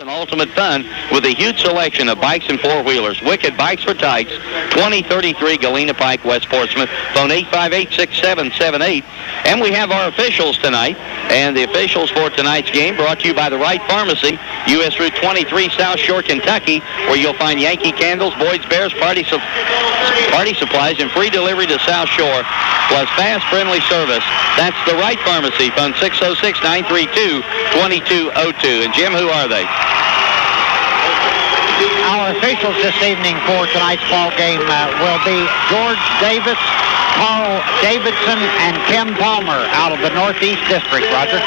And ultimate fun with a huge selection of bikes and four-wheelers. Wicked Bikes for Tykes, 2033 Galena Pike, West Portsmouth. Phone 858-6778. And we have our officials tonight. And the officials for tonight's game brought to you by the Wright Pharmacy, U.S. Route 23, South Shore, Kentucky, where you'll find Yankee candles, Boyd's Bears, party supplies, and free delivery to South Shore, plus fast, friendly service. That's the Wright Pharmacy. Phone 606-932-2202. And Jim, who are they? Our officials this evening for tonight's ball game will be George Davis, Carl Davidson, and Tim Palmer out of the Northeast District. Roger.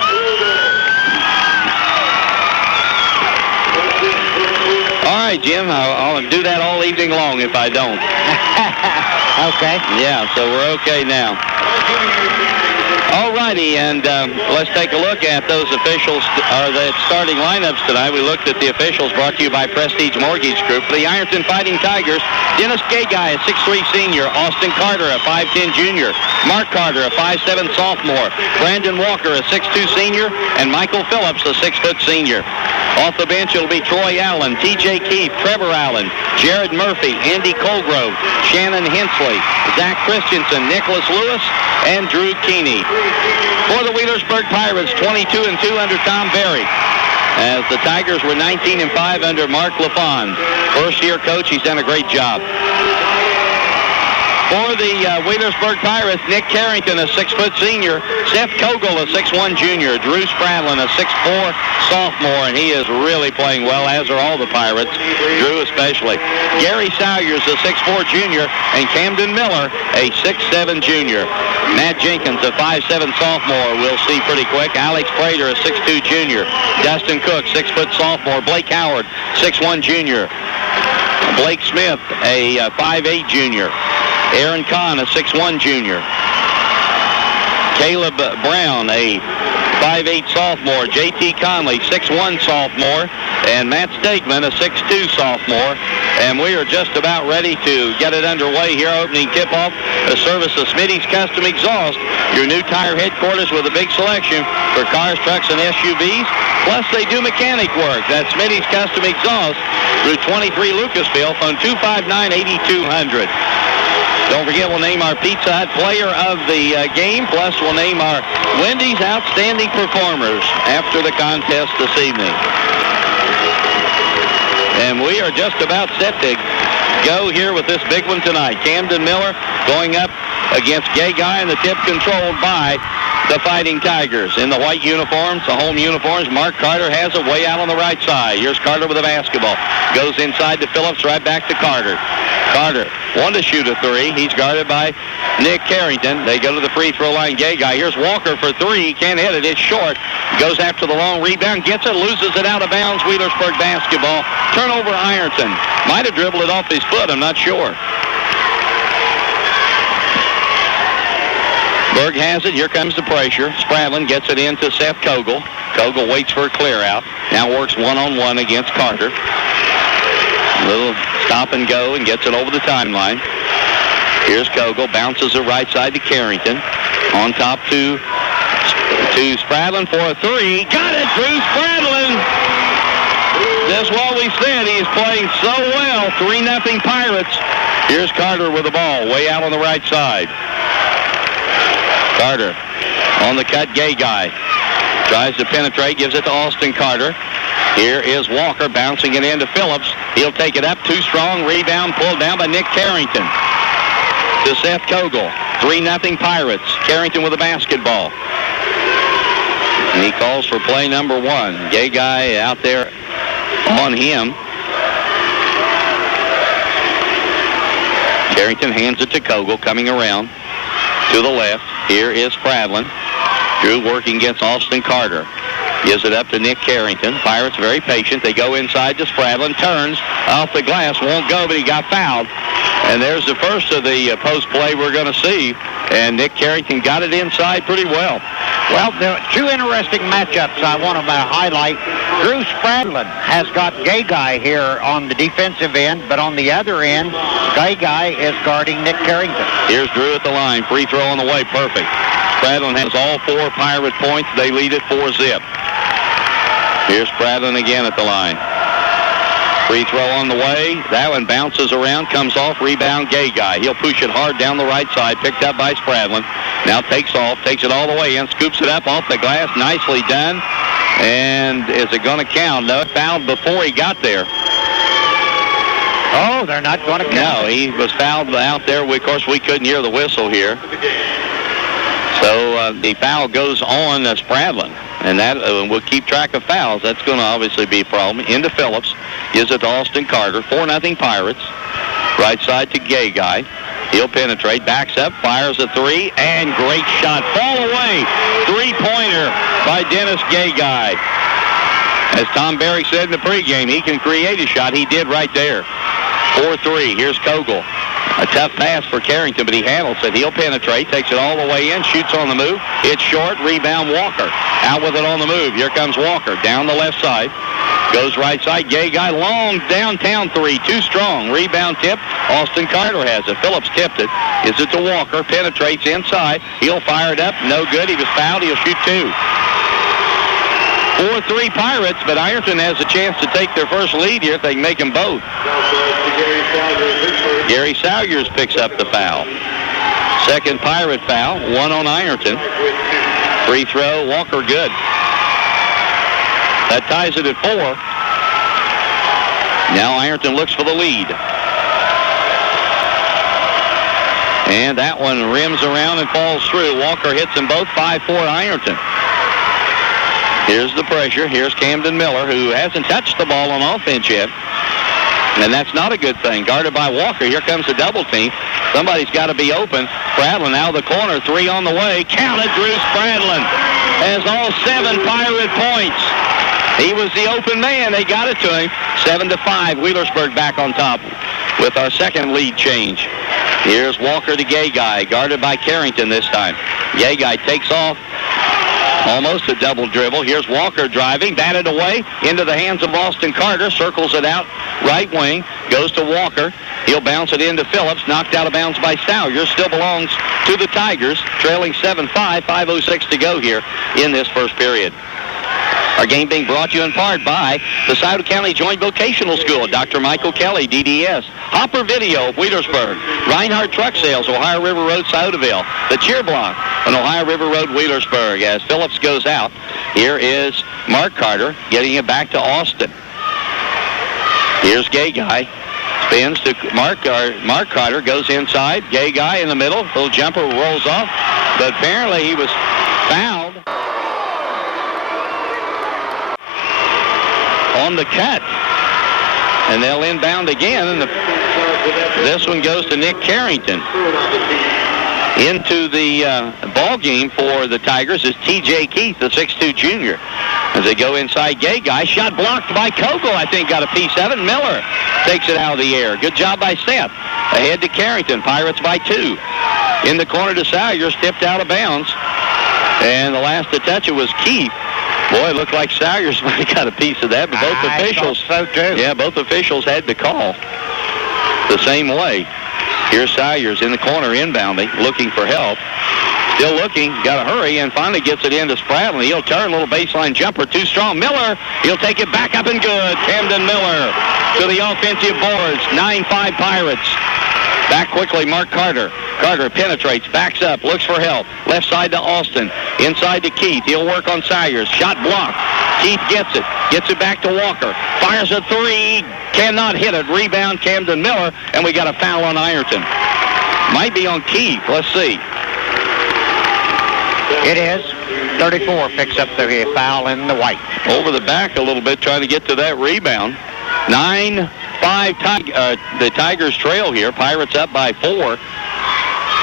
All right, Jim. I'll do that all evening long if I don't. Okay. Yeah, so we're okay now. All righty, and let's take a look at those officials, or the starting lineups tonight. We looked at the officials brought to you by Prestige Mortgage Group. For the Ironton Fighting Tigers, Dennis Gay-Guy, a 6'3 senior. Austin Carter, a 5'10 junior. Mark Carter, a 5'7 sophomore. Brandon Walker, a 6'2 senior. And Michael Phillips, a 6' senior. Off the bench, it'll be Troy Allen, T.J. Keefe, Trevor Allen, Jared Murphy, Andy Colgrove, Shannon Hensley, Zach Christensen, Nicholas Lewis, and Drew Keeney. For the Wheelersburg Pirates, 22-2 under Tom Berry, as the Tigers were 19-5 under Mark LaFond. First-year coach, he's done a great job. For the Wheelersburg Pirates, Nick Carrington, a 6' senior. Seth Kogel, a 6'1 junior. Drew Spradlin, a 6'4 sophomore, and he is really playing well, as are all the Pirates, Drew especially. Gary Salyers, a 6'4 junior, and Camden Miller, a 6'7 junior. Matt Jenkins, a 5'7 sophomore, we'll see pretty quick. Alex Prater, a 6'2 junior. Dustin Cook, 6' sophomore. Blake Howard, 6'1 junior. Blake Smith, a 5'8 junior. Aaron Kahn, a 6'1 junior. Caleb Brown, a 5'8 sophomore. J.T. Conley, 6'1 sophomore. And Matt Stegman, a 6'2 sophomore. And we are just about ready to get it underway here. Opening tip-off, the service of Smitty's Custom Exhaust, your new tire headquarters with a big selection for cars, trucks, and SUVs. Plus, they do mechanic work. That's Smitty's Custom Exhaust, Route 23, Lucasville, phone 259-8200. Don't forget, we'll name our Pizza Hut player of the game, plus we'll name our Wendy's Outstanding Performers after the contest this evening. And we are just about set to go here with this big one tonight. Camden Miller going up against Gay Guy, and the tip controlled by the Fighting Tigers. In the white uniforms, the home uniforms, Mark Carter has it way out on the right side. Here's Carter with a basketball. Goes inside to Phillips, right back to Carter. Carter wanted to shoot a three. He's guarded by Nick Carrington. They go to the free throw line. Gay Guy. Here's Walker for three. He can't hit it. It's short. Goes after the long rebound. Gets it. Loses it out of bounds. Wheelersburg basketball. Turnover Ironton. Might have dribbled it off his foot. I'm not sure. Berg has it. Here comes the pressure. Spradlin gets it into Seth Kogel. Kogel waits for a clear out. Now works one-on-one against Carter. A little stop and go and gets it over the timeline. Here's Kogel. Bounces it right side to Carrington. On top to Spradlin for a three. Got it, Drew Spradlin. That's what we said. He is playing so well. 3-0 Pirates. Here's Carter with the ball. Way out on the right side. Carter on the cut. Gay Guy tries to penetrate, gives it to Austin Carter. Here is Walker bouncing it into Phillips. He'll take it up. Too strong. Rebound pulled down by Nick Carrington to Seth Kogel. 3-0 Pirates. Carrington with the basketball. And he calls for play number one. Gay Guy out there on him. Carrington hands it to Kogel, coming around to the left. Here is Spradlin. Drew working against Austin Carter. Gives it up to Nick Carrington. Pirates very patient. They go inside to Spradlin. Turns off the glass. Won't go, but he got fouled. And there's the first of the post play we're going to see. And Nick Carrington got it inside pretty well. Well, there are two interesting matchups I want to highlight. Drew Spradlin has got Gay Guy here on the defensive end, but on the other end, Gay Guy is guarding Nick Carrington. Here's Drew at the line. Free throw on the way. Perfect. Spradlin has all 4 Pirate points. They lead it 4-0. Here's Spradlin again at the line. Free throw on the way. That one bounces around, comes off, rebound, Gay Guy. He'll push it hard down the right side, picked up by Spradlin. Now takes off, takes it all the way in, scoops it up off the glass. Nicely done. And is it going to count? No, fouled before he got there. Oh, they're not going to count. No, he was fouled out there. Of course, we couldn't hear the whistle here. So the foul goes on Spradlin. And that we'll keep track of fouls. That's going to obviously be a problem. Into Phillips. Gives it to Austin Carter. 4-0 Pirates. Right side to Gay Guy. He'll penetrate. Backs up. Fires a three. And great shot. Fall away. Three-pointer by Dennis Gay Guy. As Tom Barrick said in the pregame, he can create a shot. He did right there. 4-3. Here's Kogel. A tough pass for Carrington, but he handles it. He'll penetrate, takes it all the way in, shoots on the move. It's short, rebound Walker. Out with it on the move. Here comes Walker down the left side. Goes right side. Gay Guy, long downtown three. Too strong. Rebound tip. Austin Carter has it. Phillips tipped it. Gives it to Walker. Penetrates inside. He'll fire it up. No good. He was fouled. He'll shoot two. 4-3 Pirates, but Ironton has a chance to take their first lead here if they can make them both. Gary Salyers picks up the foul. Second Pirate foul, one on Ironton. Free throw, Walker good. That ties it at 4. Now Ironton looks for the lead. And that one rims around and falls through. Walker hits them both, 5-4 Ironton. Here's the pressure. Here's Camden Miller, who hasn't touched the ball on offense yet. And that's not a good thing. Guarded by Walker. Here comes the double team. Somebody's got to be open. Spradlin out of the corner. Three on the way. Counted. Drew Spradlin has all 7 Pirate points. He was the open man. They got it to him. 7-5. Wheelersburg back on top with our second lead change. Here's Walker to Gay Guy. Guarded by Carrington this time. Gay Guy takes off. Almost a double dribble. Here's Walker driving, batted away into the hands of Austin Carter. Circles it out, right wing, goes to Walker. He'll bounce it into Phillips, knocked out of bounds by Salyers. Still belongs to the Tigers, trailing 7-5, 5:06 to go here in this first period. Our game being brought to you in part by the Scioto County Joint Vocational School, Dr. Michael Kelly, DDS, Hopper Video of Wheelersburg, Reinhardt Truck Sales, Ohio River Road, Sciotaville, the Cheer Block on Ohio River Road, Wheelersburg. As Phillips goes out, here is Mark Carter getting it back to Austin. Here's Gay Guy. Spins to Mark Carter, goes inside. Gay Guy in the middle. Little jumper rolls off, but apparently he was fouled on the cut. And they'll inbound again, and this one goes to Nick Carrington. Into the ball game for the Tigers is T.J. Keith, the 6'2 junior. As they go inside, Gay Guy, shot blocked by Kogel, I think got a piece of it. Miller takes it out of the air. Good job by Seth. Ahead to Carrington, Pirates by 2. In the corner to Salyers, tipped out of bounds. And the last to touch it was Keith. Boy, it looked like Salyers might have got a piece of that, but both officials, so too. Yeah, both officials had to call the same way. Here's Salyers in the corner inbounding, looking for help. Still looking, got to hurry, and finally gets it into Spradlin. He'll turn, little baseline jumper, too strong. Miller, he'll take it back up and good. Camden Miller to the offensive boards. 9-5 Pirates. Back quickly, Mark Carter. Carter penetrates, backs up, looks for help. Left side to Austin. Inside to Keith. He'll work on Salyers. Shot blocked. Keith gets it back to Walker. Fires a three. Cannot hit it. Rebound, Camden Miller. And we got a foul on Ironton. Might be on Keith. Let's see. It is. 34 picks up the foul in the white. Over the back a little bit, trying to get to that rebound. 9-5 the Tigers trail here. Pirates up by 4.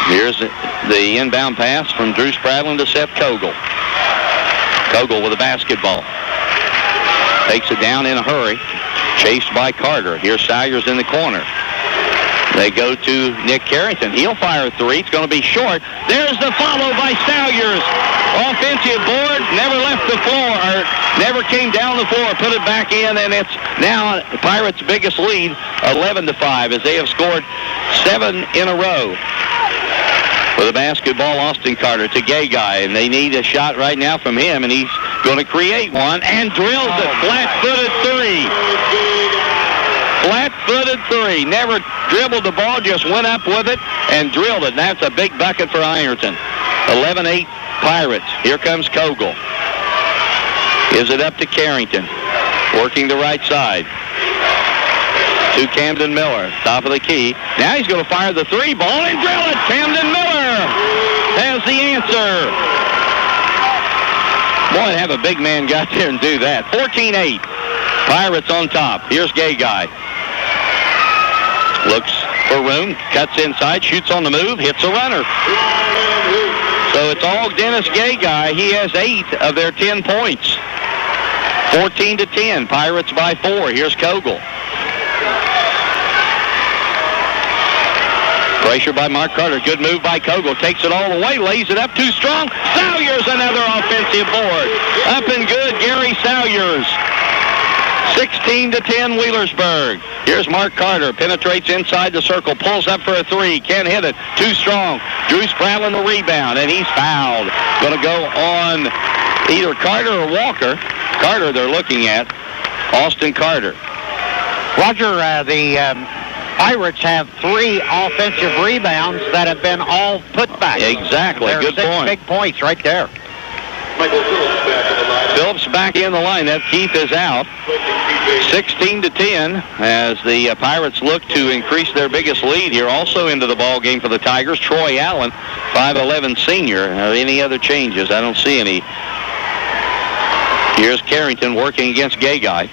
Here's the inbound pass from Drew Spradlin to Seth Kogel. Kogel with a basketball. Takes it down in a hurry. Chased by Carter. Here's Salyers in the corner. They go to Nick Carrington. He'll fire a three. It's going to be short. There's the follow by Salyers. Offensive board. Never left the floor. Or never came down the floor. Put it back in, and it's now the Pirates' biggest lead, 11-5, as they have scored 7 in a row. With a basketball, Austin Carter to Gay Guy, and they need a shot right now from him, and he's Going to create one and drills it. Flat-footed three. Flat-footed three. Never dribbled the ball, just went up with it and drilled it. And that's a big bucket for Ironton. 11-8 Pirates. Here comes Kogel. Gives it up to Carrington. Working the right side. To Camden Miller. Top of the key. Now he's going to fire the three ball and drill it. Camden Miller has the answer. Boy, to have a big man got there and do that. 14-8. Pirates on top. Here's Gay Guy. Looks for room. Cuts inside. Shoots on the move. Hits a runner. So it's all Dennis Gay Guy. He has 8 of their 10 points. 14-10. Pirates by 4. Here's Kogel. Pressure by Mark Carter. Good move by Kogel. Takes it all the way. Lays it up too strong. Salyers, another offensive board. Up and good, Gary Salyers. 16-10 Wheelersburg. Here's Mark Carter. Penetrates inside the circle. Pulls up for a three. Can't hit it. Too strong. Drew Spradlin the rebound, and he's fouled. Going to go on either Carter or Walker. Carter they're looking at. Austin Carter. Roger, the Pirates have 3 offensive rebounds that have been all putbacks. Exactly. Good point. 6 big points right there. Phillips back in the lineup. Keith is out. 16-10 as the Pirates look to increase their biggest lead here. Also into the ball game for the Tigers, Troy Allen, 5'11" senior. Any other changes? I don't see any. Here's Carrington working against Gay Guy.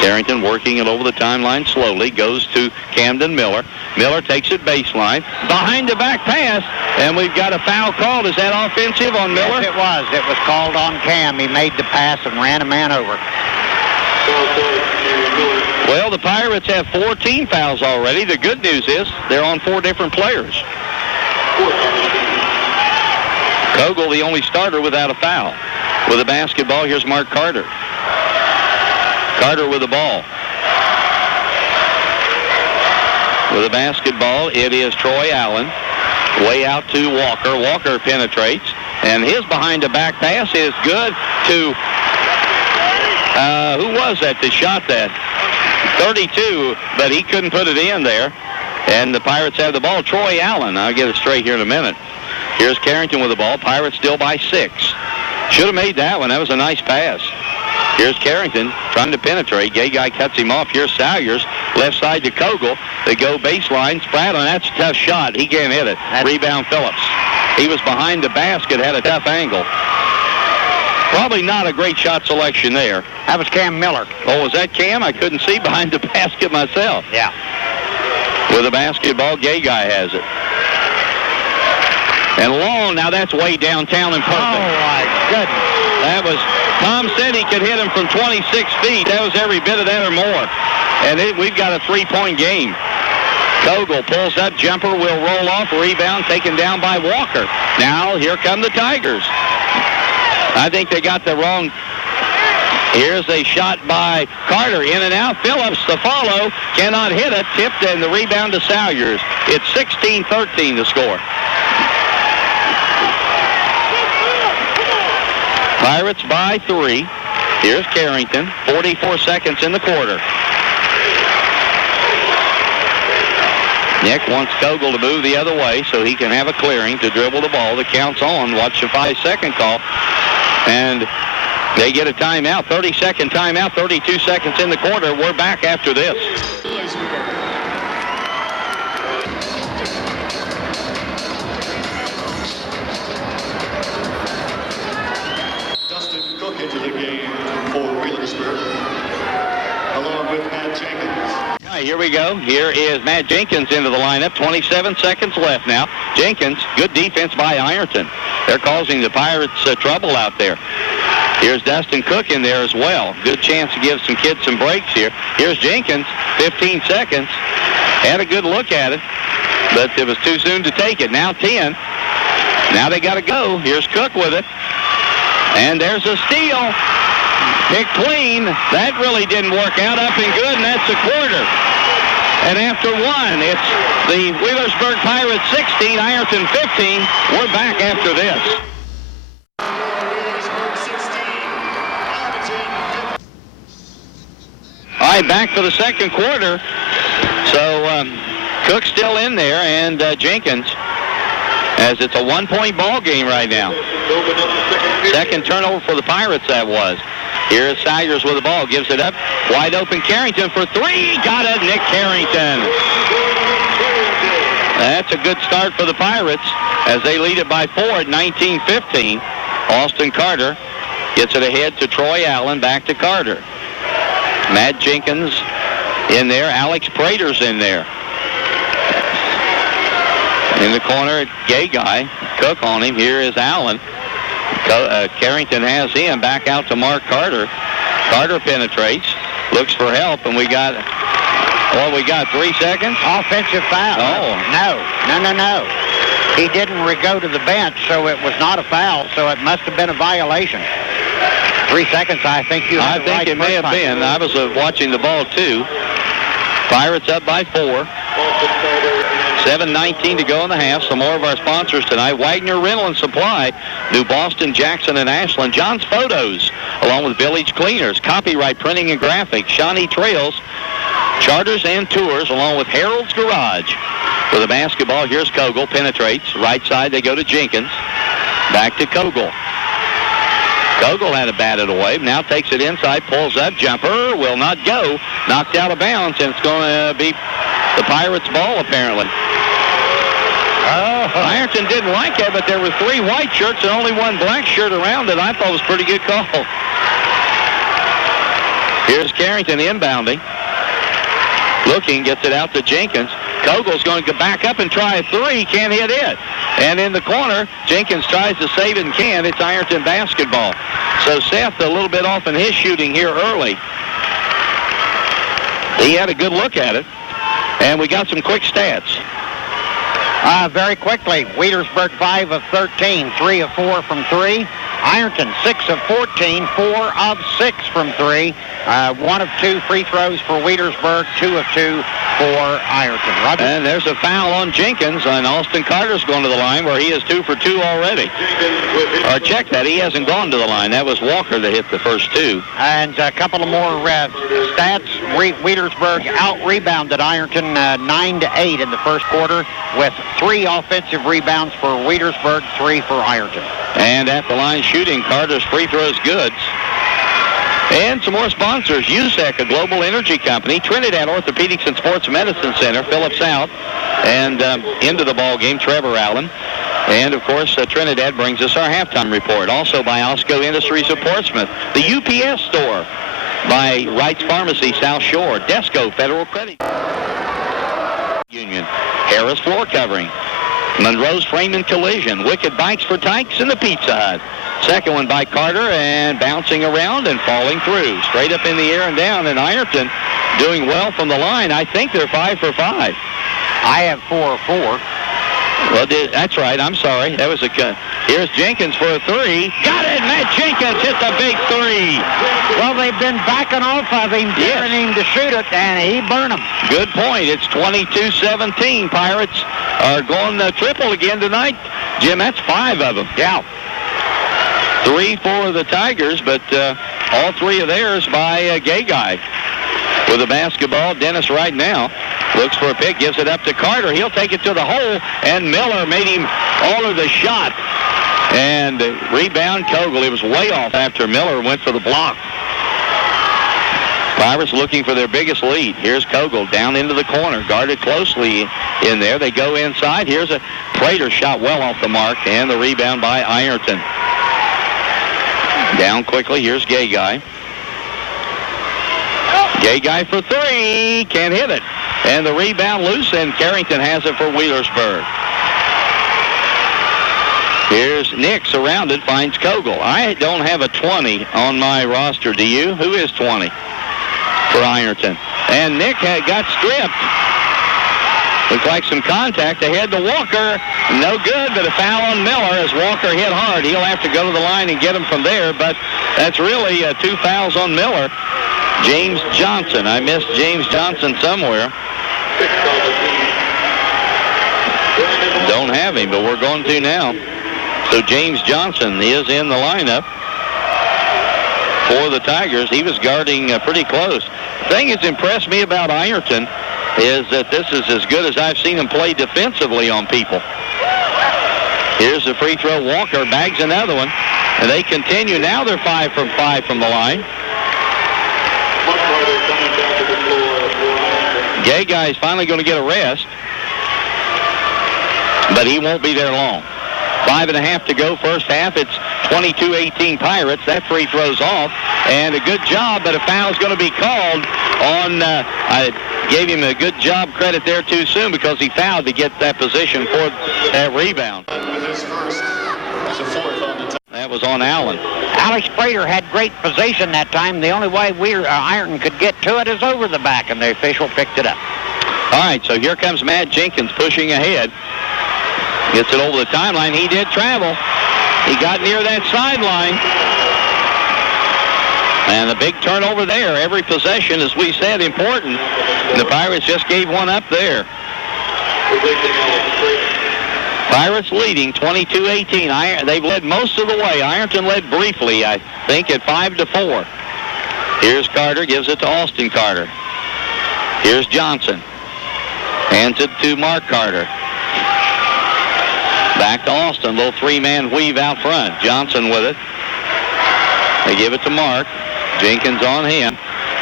Carrington working it over the timeline slowly. Goes to Camden Miller. Miller takes it baseline. Behind the back pass. And we've got a foul called. Is that offensive on Miller? Yes, it was. It was called on Cam. He made the pass and ran a man over. Well, the Pirates have 14 fouls already. The good news is they're on 4 different players. Kogel, the only starter without a foul. With a basketball, here's Mark Carter. Carter with the ball. With a basketball, it is Troy Allen. Way out to Walker. Walker penetrates. And his behind-the-back pass is good to, who was that shot that? 32, but he couldn't put it in there. And the Pirates have the ball. Troy Allen. I'll get it straight here in a minute. Here's Carrington with the ball. Pirates still by 6. Should have made that one. That was a nice pass. Here's Carrington trying to penetrate. Gay Guy cuts him off. Here's Salyers. Left side to Kogel. They go baseline. Spradlin, that's a tough shot. He can't hit it. Rebound Phillips. He was behind the basket, had a tough angle. Probably not a great shot selection there. That was Cam Miller. Oh, was that Cam? I couldn't see behind the basket myself. Yeah. With a basketball, Gay Guy has it. And long, now that's way downtown and perfect. Oh, my goodness. That was, Tom said he could hit him from 26 feet. That was every bit of that or more. And we've got a 3-point game. Kogel pulls up, jumper will roll off, rebound taken down by Walker. Now here come the Tigers. I think they got the wrong. Here's a shot by Carter, in and out. Phillips, the follow, cannot hit it. Tipped, and the rebound to Salyers. It's 16-13 the score. Pirates by 3. Here's Carrington. 44 seconds in the quarter. Nick wants Kogel to move the other way so he can have a clearing to dribble the ball. The count's on. Watch the 5-second call. And they get a timeout. 30-second timeout. 32 seconds in the quarter. We're back after this. Into the game for Wheelersburg, along with Matt Jenkins. All right, here we go. Here is Matt Jenkins into the lineup. 27 seconds left now. Jenkins, good defense by Ironton. They're causing the Pirates trouble out there. Here's Dustin Cook in there as well. Good chance to give some kids some breaks here. Here's Jenkins, 15 seconds. Had a good look at it, but it was too soon to take it. Now 10. Now they got to go. Here's Cook with it. And there's a steal. Picked clean. That really didn't work out. Up and good, and that's a quarter. And after one, it's the Wheelersburg Pirates 16, Ironton 15. We're back after this. All right, back for the second quarter. So Cook's still in there, and Jenkins, as it's a one-point ball game right now. Second turnover for the Pirates, that was. Here is Sagers with the ball, gives it up. Wide open Carrington for three. Got it, Nick Carrington. That's a good start for the Pirates as they lead it by 4 at 19-15. Austin Carter gets it ahead to Troy Allen, back to Carter. Matt Jenkins in there. Alex Prater's in there. In the corner, Gay Guy. Cook on him. Here is Allen. Carrington has him back out to Mark Carter. Carter penetrates, looks for help, and we got 3 seconds. Offensive foul. Oh. No. He didn't go to the bench, so it was not a foul, so it must have been a violation. 3 seconds, I think you had I think it may have been. I was watching the ball, too. Pirates up by 4. 7:19 to go in the half. Some more of our sponsors tonight. Wagner Rental and Supply, New Boston, Jackson, and Ashland. John's Photos, along with Village Cleaners. Copyright Printing and Graphics. Shawnee Trails, Charters and Tours, along with Harold's Garage. For the basketball, here's Kogel. Penetrates. Right side, they go to Jenkins. Back to Kogel. Kogel had it batted away. Now takes it inside. Pulls up. Jumper will not go. Knocked out of bounds, and it's going to be the Pirates' ball, apparently. Ironton didn't like it, but there were 3 white shirts and only 1 black shirt around it. I thought it was a pretty good call. Here's Carrington inbounding. Looking, gets it out to Jenkins. Kogel's going to go back up and try a 3. Can't hit it. And in the corner, Jenkins tries to save it and can't. It's Ironton basketball. So Seth a little bit off in his shooting here early. He had a good look at it. And we got some quick stats. Very quickly, Wheelersburg 5 of 13, 3 of 4 from 3. Ironton 6 of 14, 4 of 6 from 3. 1 of 2 free throws for Wheelersburg, 2 of 2 for Ironton. Roger. And there's a foul on Jenkins, and Austin Carter's going to the line where he is 2 for 2 already. Or check that, he hasn't gone to the line. That was Walker that hit the first 2. And a couple of more stats. Wheelersburg out-rebounded Ironton 9-8 in the first quarter, with 3 offensive rebounds for Wheelersburg, 3 for Ironton. And at the line shooting, Carter's free throws goods. And some more sponsors. USEC, a global energy company. Trinidad Orthopedics and Sports Medicine Center. Phillips out. And into the ball game, Trevor Allen. And, of course, Trinidad brings us our halftime report. Also by Osco Industries of Portsmouth. The UPS store by Wright's Pharmacy, South Shore. Desco Federal Credit Union. Harris Floor Covering. Monroe's Frame and Collision. Wicked Bikes for Tykes and the Pizza Hut. Second one by Carter, and bouncing around and falling through. Straight up in the air and down, and Ironton doing well from the line. I think they're 5 for 5. I have 4 of 4. Well, that's right. I'm sorry. That was a cut. Here's Jenkins for a 3. Got it! Matt Jenkins hits a big 3. Well, they've been backing off of him, daring him to shoot it, and he burned them. Good point. It's 22-17. Pirates are going triple again tonight. Jim, that's 5 of them. Yeah. 3 for the Tigers, but all 3 of theirs by Gay Guy. With the basketball, Dennis right now looks for a pick, gives it up to Carter. He'll take it to the hole, and Miller made him alter the shot. And rebound Kogel. He was way off after Miller went for the block. Pirates looking for their biggest lead. Here's Kogel down into the corner, guarded closely in there. They go inside. Here's a Prater shot well off the mark, and the rebound by Ironton. Down quickly. Here's Gay Guy. Gay Guy for 3. Can't hit it. And the rebound loose, and Carrington has it for Wheelersburg. Here's Nick surrounded, finds Kogel. I don't have a 20 on my roster. Do you? Who is 20 for Ironton? And Nick got stripped. Looks like some contact ahead to Walker. No good, but a foul on Miller as Walker hit hard. He'll have to go to the line and get him from there, but that's really 2 fouls on Miller. James Johnson. I missed James Johnson somewhere. Don't have him, but we're going to now. So James Johnson is in the lineup for the Tigers. He was guarding pretty close. The thing that's impressed me about Ironton is that this is as good as I've seen him play defensively on people. Here's the free throw. Walker bags another one. And they continue. Now they're 5 from 5 from the line. Gay guy's finally going to get a rest, but he won't be there long. 5.5 to go first half. It's 22-18 Pirates. That free throws off, and a good job, but a foul's going to be called on. I gave him a good job credit there too soon because he fouled to get that position for that rebound. With his first, it's a fourth on the time. That was on Allen. Alex Prater had great possession that time. The only way Ironton could get to it is over the back, and the official picked it up. All right, so here comes Matt Jenkins pushing ahead. Gets it over the timeline. He did travel. He got near that sideline. And a big turnover there. Every possession, as we said, important. And the Pirates just gave one up there. Pirates leading 22-18. They've led most of the way. Ironton led briefly, I think, at 5-4. Here's Carter, gives it to Austin Carter. Here's Johnson. Hands it to Mark Carter. Back to Austin. Little three-man weave out front. Johnson with it. They give it to Mark. Jenkins on him.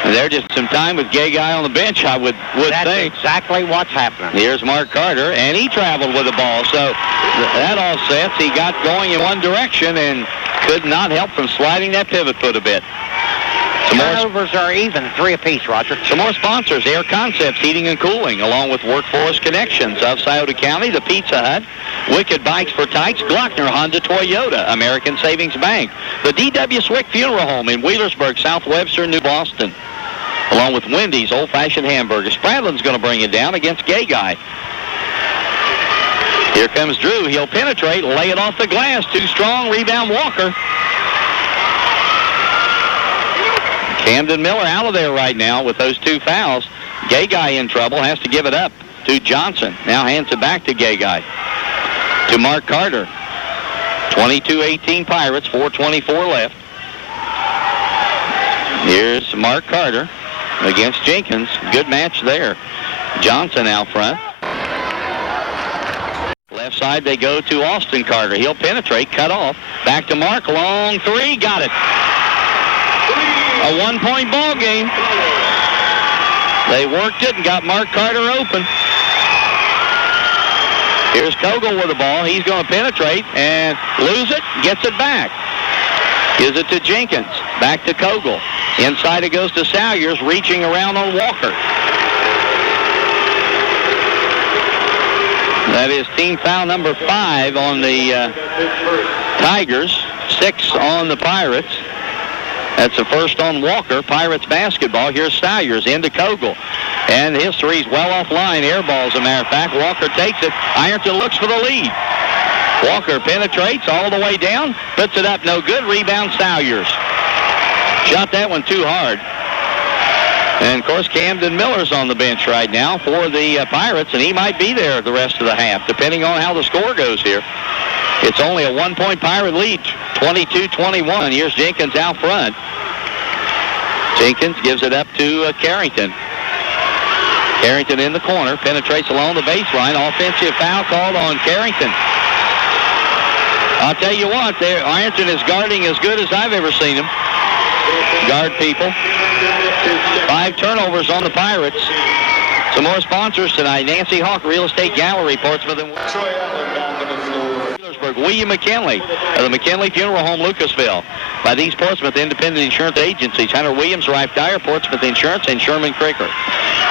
And they're just some time with Gay Guy on the bench, I would That's think. exactly what's happening. Here's Mark Carter, and he traveled with the ball. So that offsets. He got going in one direction and could not help from sliding that pivot foot a bit. Turnovers are even, 3 apiece, Roger. Some more sponsors. Air Concepts Heating and Cooling, along with Workforce Connections of Scioto County, the Pizza Hut, Wicked Bikes for Tykes, Glockner Honda Toyota, American Savings Bank, the D.W. Swick Funeral Home in Wheelersburg, South Webster, New Boston, along with Wendy's Old Fashioned Hamburgers. Spradlin's going to bring it down against Gay Guy. Here comes Drew. He'll penetrate, lay it off the glass. Too strong. Rebound Walker. Camden Miller out of there right now with those 2 fouls. Gay Guy in trouble, has to give it up to Johnson. Now hands it back to Gay Guy. To Mark Carter. 22-18 Pirates, 4:24 left. Here's Mark Carter against Jenkins. Good match there. Johnson out front. Left side they go to Austin Carter. He'll penetrate, cut off. Back to Mark, long 3, got it. A 1-point ball game. They worked it and got Mark Carter open. Here's Kogel with the ball. He's going to penetrate and lose it, gets it back. Gives it to Jenkins. Back to Kogel. Inside it goes to Salyers, reaching around on Walker. That is team foul number 5 on the Tigers, 6 on the Pirates. That's the first on Walker. Pirates basketball. Here's Salyers into Kogel. And his three's well offline. Air ball, as a matter of fact. Walker takes it. Ironton looks for the lead. Walker penetrates all the way down. Puts it up. No good. Rebound Salyers. Shot that one too hard. And, of course, Camden Miller's on the bench right now for the Pirates, and he might be there the rest of the half, depending on how the score goes here. It's only a 1-point Pirate lead, 22-21. Here's Jenkins out front. Jenkins gives it up to Carrington. Carrington in the corner, penetrates along the baseline. Offensive foul called on Carrington. I'll tell you what, Ironton is guarding as good as I've ever seen him guard people. 5 turnovers on the Pirates. Some more sponsors tonight. Nancy Hawk Real Estate Gallery, Portsmouth and Troy Allen down to the floor. Wheelersburg. William McKinley of the McKinley Funeral Home, Lucasville. By these Portsmouth Independent Insurance Agencies, Hunter Williams, Rife Dyer, Portsmouth Insurance, and Sherman Cricker.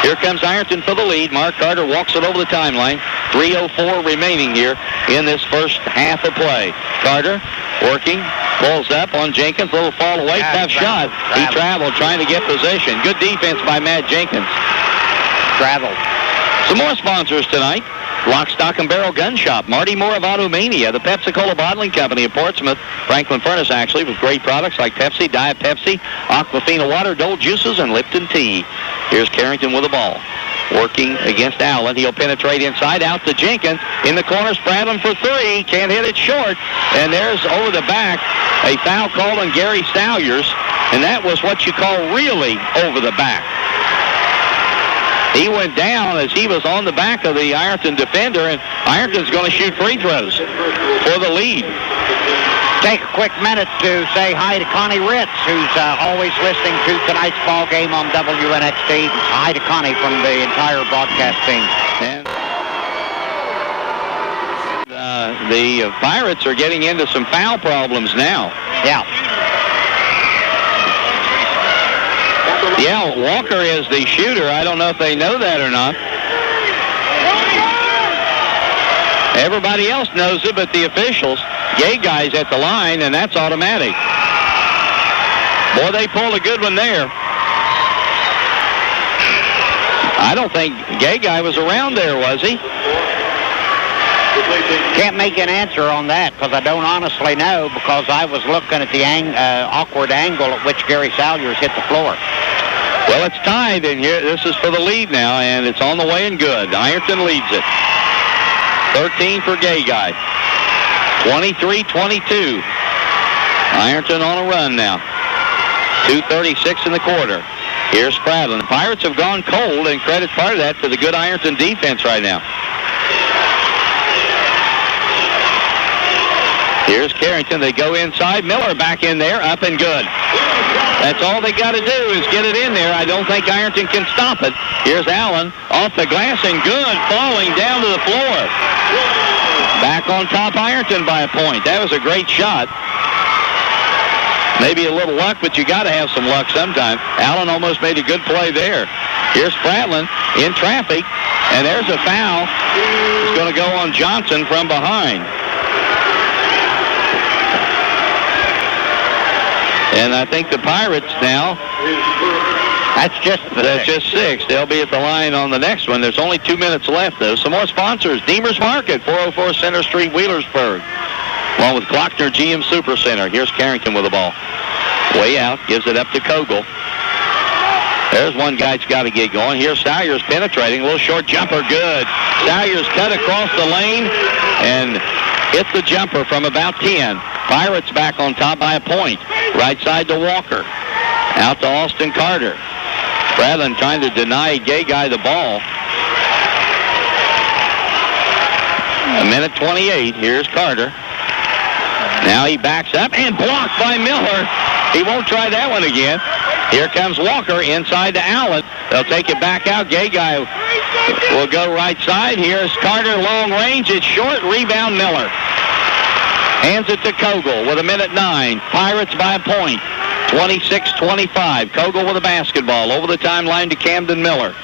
Here comes Ironton for the lead. Mark Carter walks it over the timeline. 3:04 remaining here in this first half of play. Carter working, pulls up on Jenkins. Little fall away, tough shot. He traveled trying to get position. Good defense by Matt Jenkins. Traveled. Some more sponsors tonight. Lock, Stock, and Barrel Gun Shop. Marty Moore of Automania. The Pepsi-Cola Bottling Company of Portsmouth. Franklin Furnace, actually, with great products like Pepsi, Diet Pepsi, Aquafina Water, Dole Juices, and Lipton Tea. Here's Carrington with the ball. working against Allen. He'll penetrate inside, out to Jenkins. In the corner, Spradlin for three. Can't hit it short. And there's over the back a foul called on Gary Salyers. And that was what you call really over the back. He went down as he was on the back of the Ironton defender, and Ironton's going to shoot free throws for the lead. Take a quick minute to say hi to Connie Ritz, who's always listening to tonight's ball game on WNXT. Hi to Connie from the entire broadcast team. And the Pirates are getting into some foul problems now. Yeah. Yeah, Walker is the shooter. I don't know if they know that or not. Everybody else knows it, but the officials. Gay guy's at the line, and that's automatic. Boy, they pulled a good one there. I don't think Gay guy was around there, was he? Can't make an answer on that because I don't honestly know, because I was looking at the awkward angle at which Gary Salyers hit the floor. Well, it's tied, and here this is for the lead now, and it's on the way and good. Ironton leads it. 13 for Gay guy. 23-22. Ironton on a run now. 2:36 in the quarter. Here's Spradlin. The Pirates have gone cold, and credit part of that to the good Ironton defense right now. Here's Carrington. They go inside. Miller back in there, up and good. That's all they got to do is get it in there. I don't think Ironton can stop it. Here's Allen off the glass and good, falling down to the floor. Back on top Ironton by a point. That was a great shot. Maybe a little luck, but you got to have some luck sometime. Allen almost made a good play there. Here's Spradlin in traffic, and there's a foul. It's going to go on Johnson from behind. And I think the Pirates now, that's just six. They'll be at the line on the next one. There's only 2 minutes left, though. Some more sponsors. Deemer's Market, 404 Center Street, Wheelersburg, along with Glockner GM Super Center. Here's Carrington with the ball. Way out, gives it up to Kogel. There's one guy that's got to get going. Here's Salyers penetrating. A little short jumper, good. Salyers cut across the lane and hit the jumper from about 10. Pirates back on top by a point. Right side to Walker. Out to Austin Carter. Spradlin trying to deny Gay guy the ball. A minute 28. Here's Carter. Now he backs up and blocked by Miller. He won't try that one again. Here comes Walker inside to Allen. They'll take it back out. Gay guy will go right side. Here's Carter, long range. It's short. Rebound Miller. Hands it to Kogel with a minute 9. Pirates by a point. 26-25. Kogel with a basketball. Over the timeline to Camden Miller.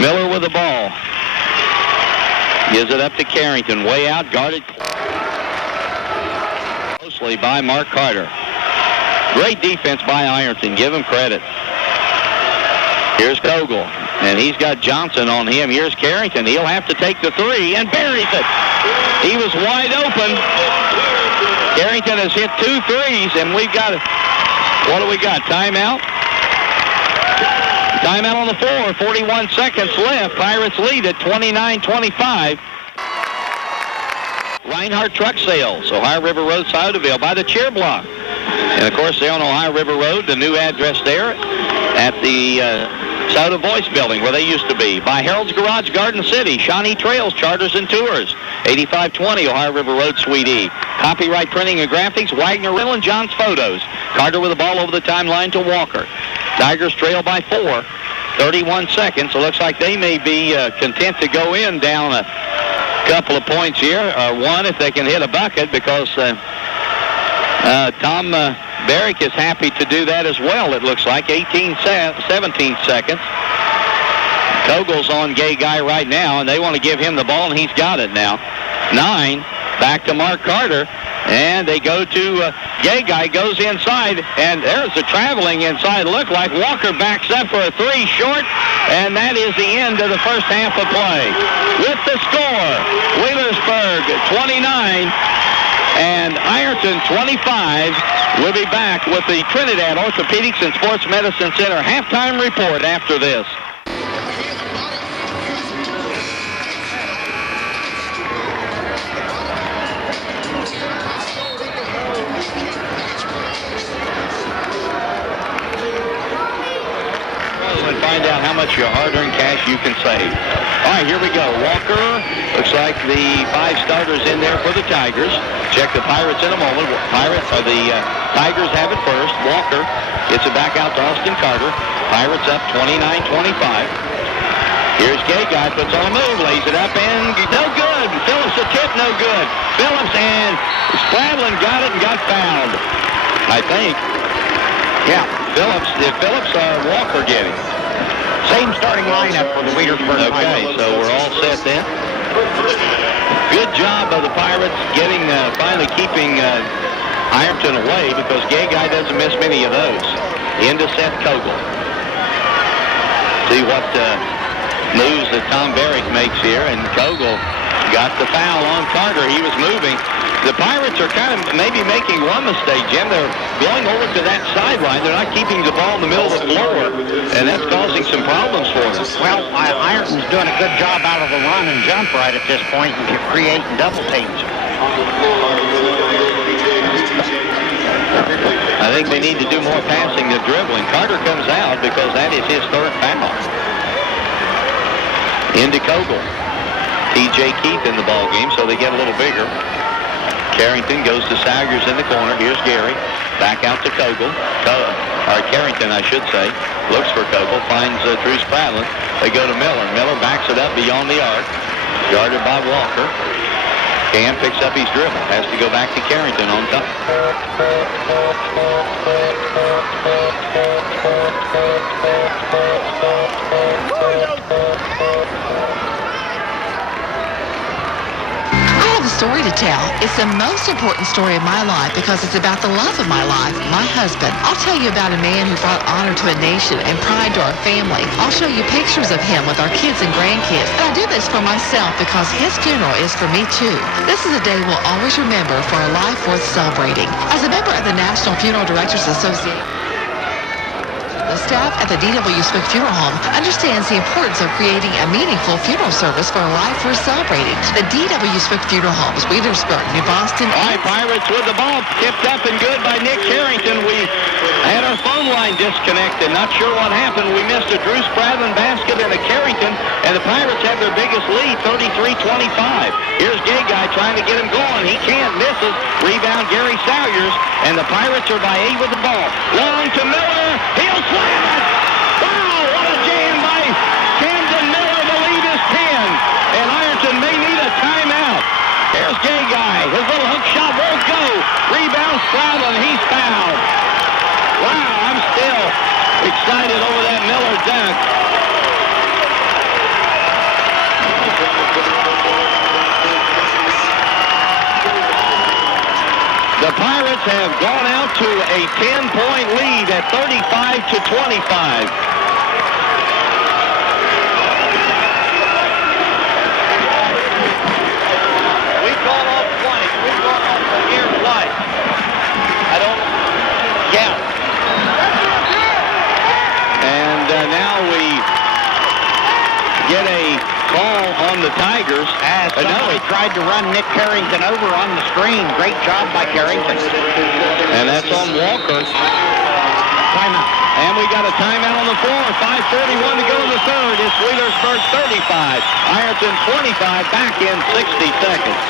Miller with the ball. Gives it up to Carrington. Way out. Guarded closely by Mark Carter. Great defense by Ironton. Give him credit. Here's Kogel. And he's got Johnson on him. Here's Carrington. He'll have to take the three and buries it. He was wide open. Carrington has hit 2 threes, and we've got, what do we got? Timeout? Timeout on the floor. 41 seconds left. Pirates lead at 29-25. Reinhardt Truck Sales, Ohio River Road, Soutaville, by the Cheer Block. And, of course, they're on Ohio River Road, the new address there at the Soda Voice Building where they used to be. By Harold's Garage, Garden City, Shawnee Trails, Charters and Tours, 8520 Ohio River Road, Suite E. Copyright Printing and Graphics, Wagner Rental and John's Photos. Carter with the ball over the timeline to Walker. Tigers trail by 4. 31 seconds. It looks like they may be content to go in down a couple of points here, or one if they can hit a bucket, because Tom Barrick is happy to do that as well, it looks like. 17 seconds. Kogel's on Gay Guy right now, and they want to give him the ball, and he's got it now. 9, back to Mark Carter, and they go to Gay Guy, goes inside, and there's the traveling inside. Look like Walker backs up for a 3 short, and that is the end of the first half of play. With the score, Wheelersburg 29, and Ironton Ironton 25. We'll be back with the Trinidad Orthopedics and Sports Medicine Center halftime report after this. And find out how much your hard-earned cash you can save. All right, here we go. Walker, looks like the 5 starters in there for the Tigers. Check the Pirates in a moment. Tigers have it first. Walker gets it back out to Austin Carter. Pirates up 29-25. Here's Gay Guy, puts on a move, lays it up, and no good. Phillips a tip, no good. Phillips and Spradlin got it and got fouled, I think. Yeah, Phillips. Did Phillips or Walker get him? Same starting lineup for the Wheelersburg Pirates. Okay, so we're all set then. Good job of the Pirates finally keeping Ironton away, because Gay Guy doesn't miss many of those. Into Seth Kogel. See what moves that Tom Barrick makes here, and Kogel got the foul on Carter. He was moving. The Pirates are kind of maybe making one mistake, Jim. They're going over to that sideline. They're not keeping the ball in the middle of the floor, and that's causing some problems for them. Well, Ironton's doing a good job out of the run and jump right at this point and creating double teams. I think they need to do more passing than dribbling. Carter comes out because that is his third foul. Into Kogel. T.J. Keith in the ball game, so they get a little bigger. Carrington goes to Saggers in the corner. Here's Gary. Back out to Kogel. Or Carrington, I should say. Looks for Kogel. Finds Drew Spradlin. They go to Miller. Miller backs it up beyond the arc. Guarded by Walker. Cam picks up his dribble. Has to go back to Carrington on top. I have a story to tell. It's the most important story of my life because it's about the love of my life, my husband. I'll tell you about a man who brought honor to a nation and pride to our family. I'll show you pictures of him with our kids and grandkids. And I do this for myself because his funeral is for me too. This is a day we'll always remember for a life worth celebrating. As a member of the National Funeral Directors Association, the staff at the D.W. Swick Funeral Home understands the importance of creating a meaningful funeral service for a life worth celebrating. The D.W. Swick Funeral Homes, Wheelersburg, New Boston. All right, Pirates with the ball. Tipped up and good by Nick Carrington. We had our phone line disconnected. Not sure what happened. We missed a Drew Spradlin basket and a Carrington, and the Pirates have their biggest lead, 33-25. Here's Gay Guy trying to get him going. He can't, misses. Rebound Gary Salyers, and the Pirates are by 8 with the ball. Long to Miller. He'll slam it. Wow, what a jam by Camden Miller. The lead is 10, and Ironton may need a timeout. Here's Gay Guy. His little hook shot won't go. Rebound Spradlin. He's fouled. Wow, I'm still excited over that Miller dunk. The Pirates have gone out to a 10-point lead at 35-25. We've gone off twice. We've gone off the air twice. I don't count. And now we get a call on the Tigers. Somebody tried to run Nick Carrington over on the screen. Great job by Carrington. And that's on Walker. Timeout. And we got a timeout on the floor. 5:31 to go in the third. It's Wheelersburg 35. Ironton 25. Back in 60 seconds.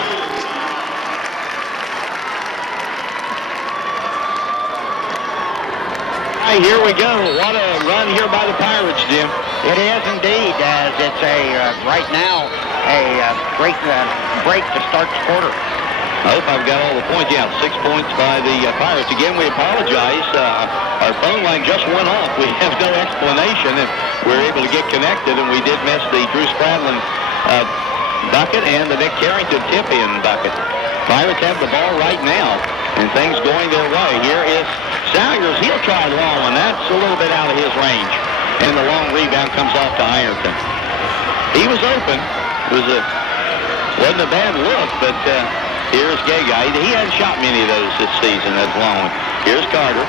Here we go. What a run here by the Pirates, Jim. It is indeed, as it's right now a great break to start the quarter. I hope I've got all the points. Yeah, 6 points by the Pirates. Again, we apologize. Our phone line just went off. We have no explanation, and we were able to get connected, and we did miss the Drew Spradlin bucket and the Nick Carrington tip-in bucket. Pirates have the ball right now, and things going their way. Here is Salyers. He'll try a long one. That's a little bit out of his range. And the long rebound comes off to Ironton. He was open. Wasn't a bad look, but Here's Gay Guy. He hasn't shot many of those this season, that long one. Here's Carter.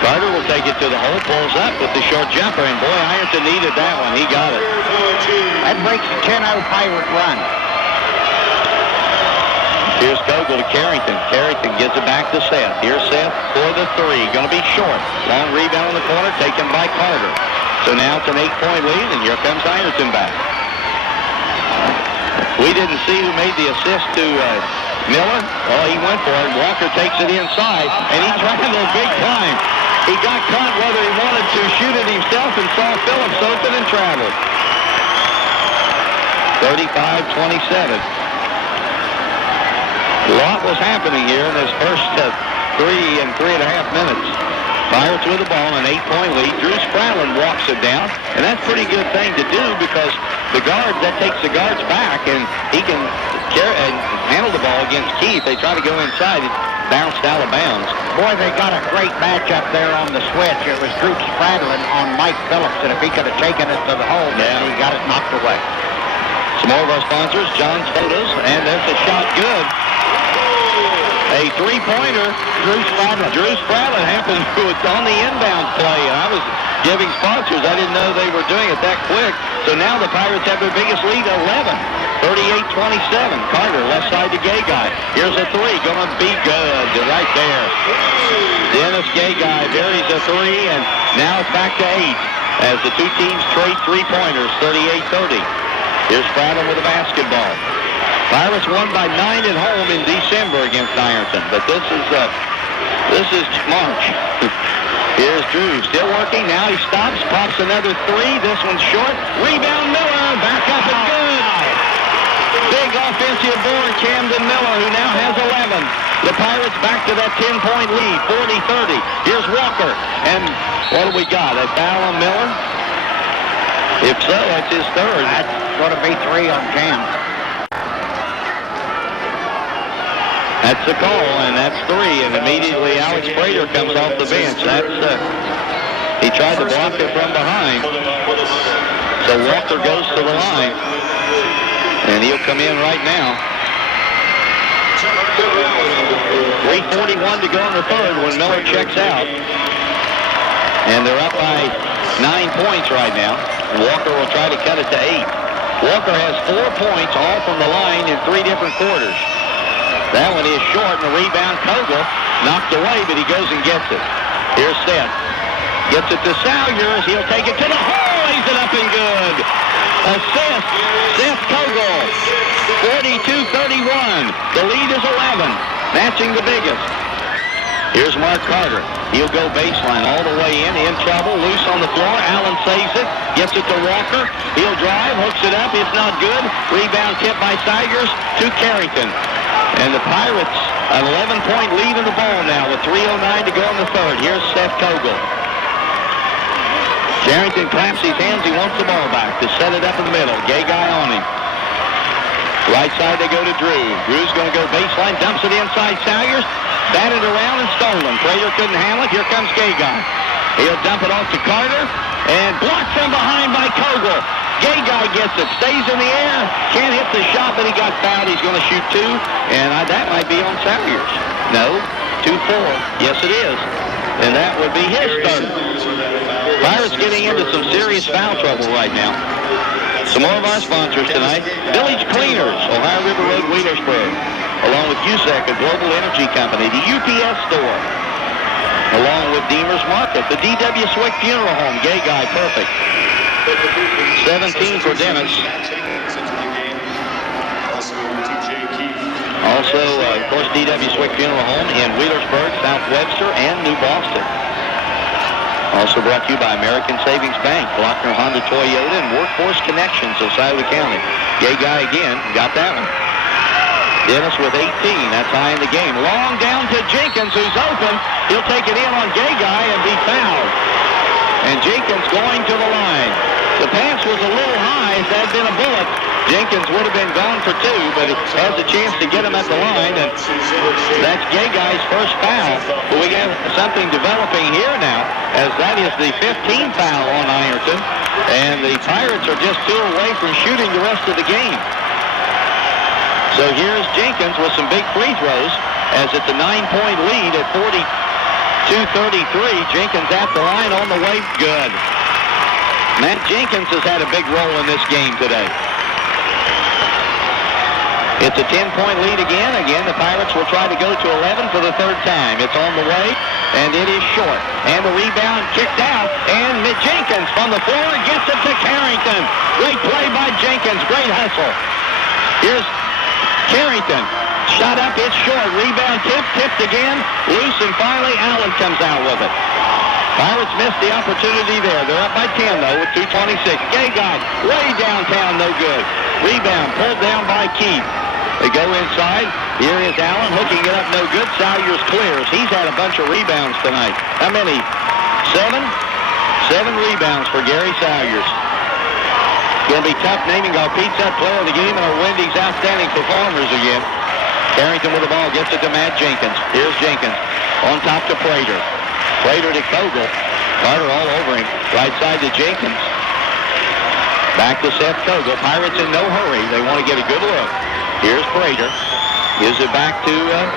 Carter will take it to the hole, pulls up with the short jumper, and boy, Ironton needed that one. He got it. That breaks the 10-0 Pirate run. Here's Kogel to Carrington. Carrington gives it back to Seth. Here's Seth for the three. Going to be short. Long rebound in the corner, taken by Carter. So now it's an 8-point lead, and here comes Ironton back. We didn't see who made the assist to Miller. Oh, he went for it. Walker takes it inside, and he traveled big time. He got caught whether he wanted to shoot it himself and saw Phillips open and traveled. 35-27. A lot was happening here in this first 3 and 3.5 minutes. Pirates with the ball, an 8-point lead. Drew Spradlin walks it down, and that's a pretty good thing to do because the guards, that takes the guards back, and he can handle the ball against Keith. They try to go inside. It bounced out of bounds. Boy, they got a great matchup there on the switch. It was Drew Spradlin on Mike Phillips, and if he could have taken it to the hole, then he got it knocked away. Some more of our sponsors, John's Photos, and there's a shot good. A three-pointer. Drew Spradlin happened to it on the inbound play. And I was giving sponsors. I didn't know they were doing it that quick. So now the Pirates have their biggest lead, 11. 38-27. Carter, left side to Gay Guy. Here's a three. Going to be good. Right there. Dennis Gay Guy buries a three, and now it's back to 8 as the two teams trade three-pointers, 38-30. Here's Spradlin with the basketball. Pirates won by 9 at home in December against Ironton, but this is March. Here's Drew, still working. Now he stops, pops another three. This one's short. Rebound Miller, back up and good. Big offensive board, Camden Miller, who now has 11. The Pirates back to that 10-point lead, 40-30. Here's Walker, and what do we got? A foul on Miller? If so, that's his third. That's going to be 3 on Cam. That's the call, and that's 3, and immediately Alex Prater comes off the bench. He tried to block it from behind. So Walker goes to the line, and he'll come in right now. 3:41 to go in the third when Miller checks out. And they're up by 9 points right now. Walker will try to cut it to 8. Walker has 4 points, all from the line in 3 different quarters. That one is short, and the rebound, Kogel knocked away, but he goes and gets it. Here's Seth. Gets it to Salyers. He'll take it to the hole. Lays it up and good. Assist, Seth Kogel. 42-31. The lead is 11, matching the biggest. Here's Mark Carter. He'll go baseline all the way in trouble, loose on the floor. Allen saves it, gets it to Walker. He'll drive, hooks it up. It's not good. Rebound tipped by Salyers to Carrington. And the Pirates, an 11-point lead in the ball now with 3:09 to go in the third. Here's Seth Kogel. Carrington claps his hands. He wants the ball back to set it up in the middle. Gay Guy on him. Right side they go to Drew. Drew's going to go baseline, dumps it inside Salyers. Batted around and stolen. Prater couldn't handle it. Here comes Gay Guy. He'll dump it off to Carter and blocked from behind by Kogel. Gay Guy gets it, stays in the air, can't hit the shot, but he got fouled. He's going to shoot 2, and that might be on Salyers. No, 2-4. Yes, it is. And that would be his third. Pirates getting into some serious foul trouble right now. Some more of our sponsors tonight. Village Cleaners, Ohio River Road, Wheelersburg. Along with USEC, a global energy company. The UPS store. Along with Deemer's Market. The D.W. Swick Funeral Home. Gay Guy, perfect. 17 for Dennis. Also, of course, D.W. Swick Funeral Home in Wheelersburg, South Webster, and New Boston. Also brought to you by American Savings Bank, Glockner Honda Toyota, and Workforce Connections of Scioto County. Gay Guy again, got that one. Dennis with 18, that's high in the game. Long down to Jenkins, who's open. He'll take it in on Gay Guy and be fouled. And Jenkins going to the line. The pass was a little high. If that had been a bullet, Jenkins would have been gone for 2, but it has a chance to get him at the line, and that's Gay Guy's first foul. But we got something developing here now, as that is the 15th foul on Ironton, and the Pirates are just 2 away from shooting the rest of the game. So here's Jenkins with some big free throws as it's a 9-point lead at 42-33. Jenkins at the line on the way. Good. Matt Jenkins has had a big role in this game today. It's a 10-point lead again. Again, the Pirates will try to go to 11 for the third time. It's on the way, and it is short. And the rebound kicked out, and Jenkins from the floor gets it to Carrington. Great play by Jenkins. Great hustle. Here's Carrington. Shot up, it's short. Rebound tipped again. Loose, and finally Allen comes out with it. Pirates missed the opportunity there. They're up by 10, though, with 2:26. Gay guy, way downtown, no good. Rebound pulled down by Keith. They go inside. Here is Allen hooking it up, no good. Salyers clears. He's had a bunch of rebounds tonight. How many? 7? 7 rebounds for Gary Salyers. Going to be tough naming our pizza player of the game and our Wendy's outstanding performers again. Carrington with the ball, gets it to Matt Jenkins. Here's Jenkins on top to Prater. Prater to Kogel. Carter all over him. Right side to Jenkins. Back to Seth Kogel. Pirates in no hurry. They want to get a good look. Here's Prater. Gives it back to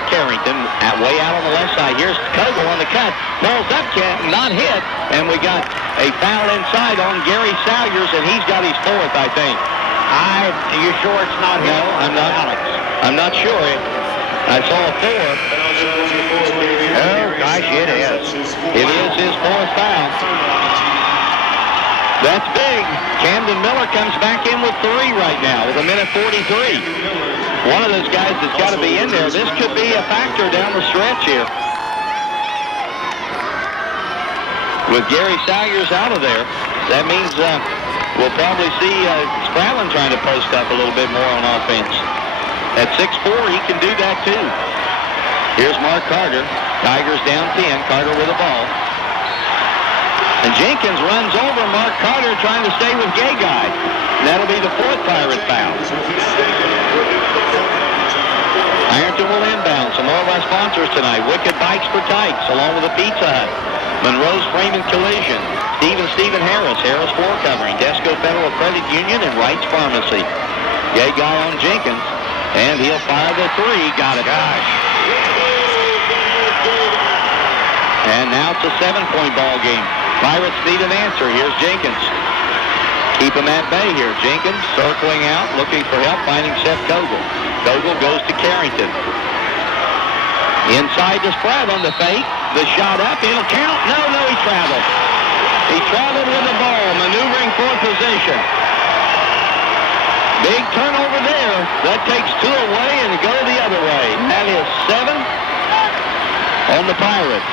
Carrington. Way out on the left side. Here's Kogel on the cut. Pulls up, not hit. And we got a foul inside on Gary Salyers, and he's got his 4th, I think. Are you sure it's not him? No, I'm not. Alex. I'm not sure. I saw a 4. Oh, gosh, it is. It is his 4th foul. That's big. Camden Miller comes back in with 3 right now with 1:43. One of those guys that's got to be in there. This could be a factor down the stretch here. With Gary Salyers out of there, that means we'll probably see Spradlin trying to post up a little bit more on offense. At 6'4", he can do that too. Here's Mark Carter. Tigers down 10. Carter with the ball. And Jenkins runs over Mark Carter trying to stay with Gay Guy. And that'll be the 4th Pirate foul. Ironton will inbound. Some more of our sponsors tonight. Wicked Bikes for Tykes, along with the Pizza Hut. Monroe's Framing Collision. Stephen Harris. Harris Floor Covering. Desco Federal Credit Union and Wright's Pharmacy. Gay Guy on Jenkins. And he'll fire the 3. Got it. Gosh. And now it's a 7-point ball game. Pirates need an answer. Here's Jenkins. Keep him at bay here. Jenkins circling out, looking for help, finding Seth Kogel. Kogel goes to Carrington. Inside to Spradlin, the fake. The shot up, it'll count. No, he traveled. He traveled with the ball, maneuvering for position. Big turnover there. That takes 2 away and go the other way. That is 7 on the Pirates.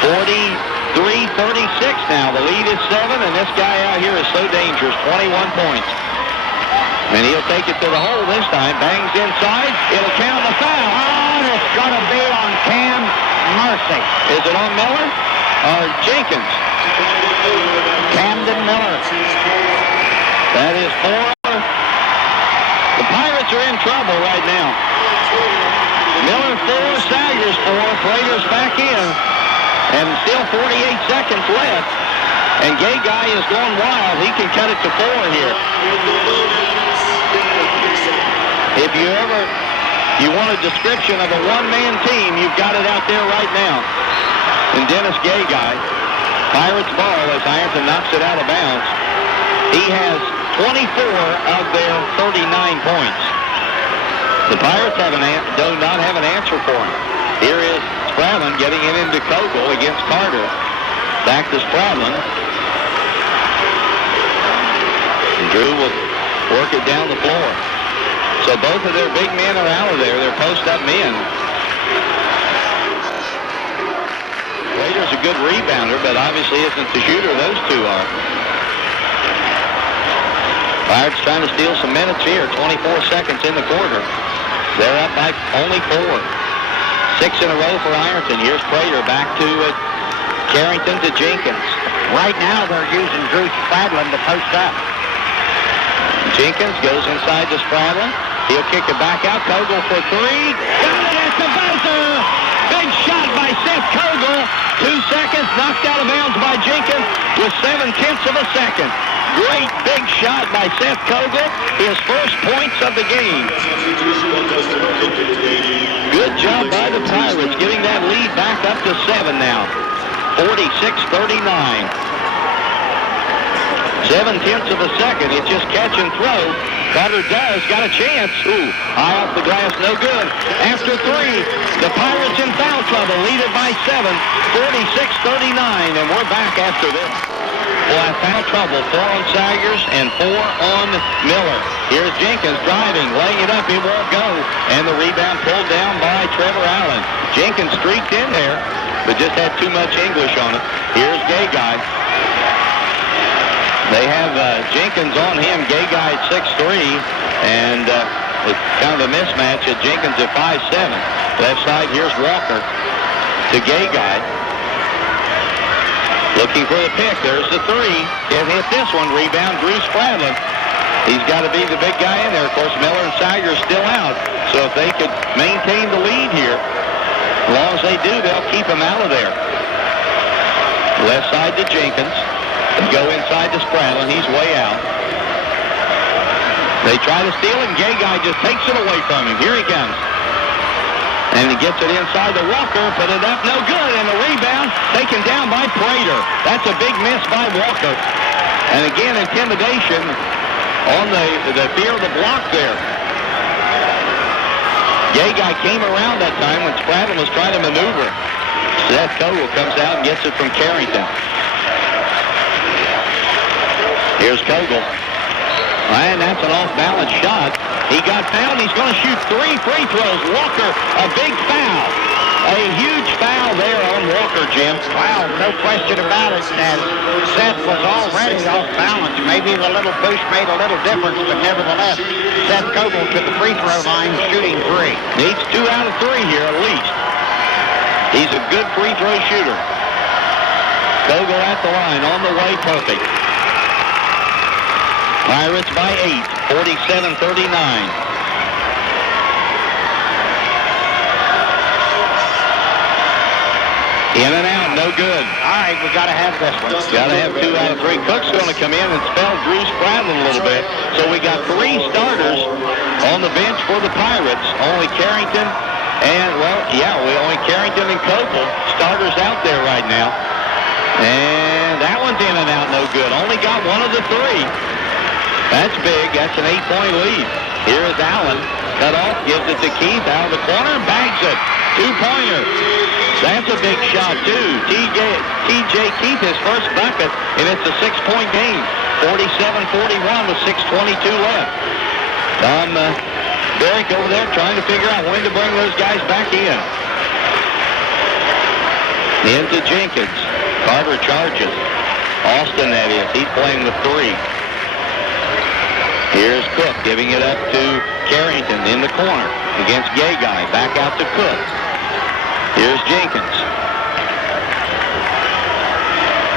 43-36 now. The lead is 7, and this guy out here is so dangerous. 21 points. And he'll take it to the hole this time. Bangs inside. It'll count the foul. Oh, it's got to be on Cam Mercy. Is it on Miller or Jenkins? Camden Miller. That is 4. The Pirates are in trouble right now. Miller 4, Salyers 4. Prater's back in. And still 48 seconds left. And Gay Guy is going wild. He can cut it to 4 here. If you want a description of a one-man team, you've got it out there right now. And Dennis Gay Guy. Pirates ball as Ironton knocks it out of bounds. He has 24 of their 39 points. The Pirates do not have an answer for him. Here is Spradlin getting it into Kogel against Carter. Back to Spradlin. And Drew will work it down the floor. So both of their big men are out of there. They're post-up men. Prater's a good rebounder, but obviously isn't the shooter those two are. Pirates trying to steal some minutes here. 24 seconds in the quarter. They're up by only 4. 6 in a row for Ironton. Here's Prater back to Carrington to Jenkins. Right now they're using Drew Spradlin to post up. Jenkins goes inside to Spradlin. He'll kick it back out. Kogel for 3. Got it at the buzzer. Big shot by Seth Kogel. 2 seconds is knocked out of bounds by Jenkins with 7/10 of a second. Great big shot by Seth Kogel, his first points of the game. Good job by the Pirates, getting that lead back up to 7 now. 46-39. 7/10 of a second. It's just catch and throw. Carter does, got a chance. Ooh, high off the glass, no good. After 3, the Pirates in foul trouble, lead it by 7, 46-39, and we're back after this. Boy, foul trouble, 4 on Saggers and 4 on Miller. Here's Jenkins driving, laying it up, it won't go, and the rebound pulled down by Trevor Allen. Jenkins streaked in there, but just had too much English on it. Here's Gay Guy. They have Jenkins on him, Gay Guy at 6'3", and it's kind of a mismatch at Jenkins at 5'7". Left side, here's Walker to Gay Guy. Looking for the pick, there's the 3. Can't hit this one, rebound, Drew Spradlin. He's got to be the big guy in there. Of course, Miller and Sager are still out, so if they could maintain the lead here, as long as they do, they'll keep him out of there. Left side to Jenkins. Go inside to Spradlin. He's way out. They try to steal him. Gay Guy just takes it away from him. Here he comes. And he gets it inside to Walker. Put it up. No good. And the rebound taken down by Prater. That's a big miss by Walker. And again, intimidation on the fear of the block there. Gay Guy came around that time when Spradlin was trying to maneuver. Seth Kogel comes out and gets it from Carrington. Here's Kogel. And that's an off-balance shot. He got fouled. He's going to shoot 3 free throws. Walker, a big foul. A huge foul there on Walker, Jim. Wow, no question about it. And Seth was already off balance. Maybe the little boost made a little difference, but nevertheless, Seth Kogel to the free throw line shooting 3. Needs 2 out of 3 here at least. He's a good free throw shooter. Kogel at the line, on the way, perfect. Pirates by 8, 47-39. In and out, no good. All right, we got to have this one. Got to have 2 out of 3. Cook's going to come in and spell Drew Spradlin a little bit. So we got 3 starters on the bench for the Pirates. Only Carrington and, only Carrington and Kogel starters out there right now. And that one's in and out, no good. Only got 1 of the 3. That's big. That's an 8-point lead. Here is Allen. Cut off, gives it to Keith out of the corner, bags it. 2-pointer. That's a big shot, too. T.J. Keith, his first bucket, and it's a 6-point game. 47-41 with 6:22 left. Tom Derrick over there trying to figure out when to bring those guys back in. Into Jenkins. Carter charges. Austin, that is. He's playing the 3. Here's Cook giving it up to Carrington in the corner against Gay Guy. Back out to Cook. Here's Jenkins.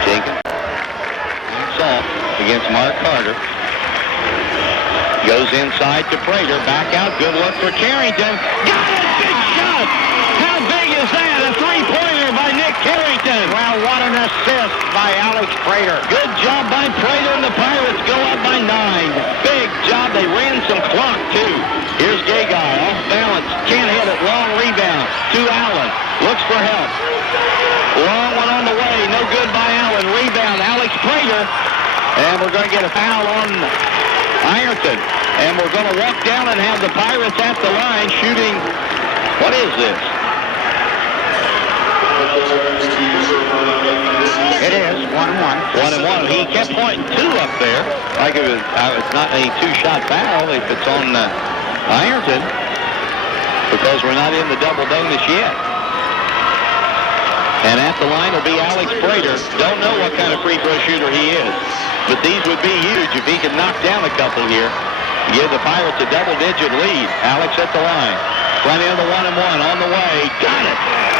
Jenkins. Soft against Mark Carter. Goes inside to Prater. Back out. Good look for Carrington. Got it! Big shot! How big is that? A 3-pointer by Nick Carrington. Well, what an assist by Alex Prater. Good job by Prater, and the Pirates go up by 9. Big job. They ran some clock, too. Here's Gay Guy. Off balance. Can't hit it. Long rebound to Allen. Looks for help. Long one on the way. No good by Allen. Rebound. Alex Prater. And we're going to get a foul on Ironton. And we're going to walk down and have the Pirates at the line shooting. What is this? It is 1-1. 1-1. He kept pointing 2 up there. Like it was, it's not a 2-shot foul if it's on Ironton, because we're not in the double bonus yet. And at the line will be Alex Prater. Don't know what kind of free throw shooter he is, but these would be huge if he could knock down a couple here. Give the Pirates a double-digit lead. Alex at the line. Front end of the 1-1 on the way. Got it.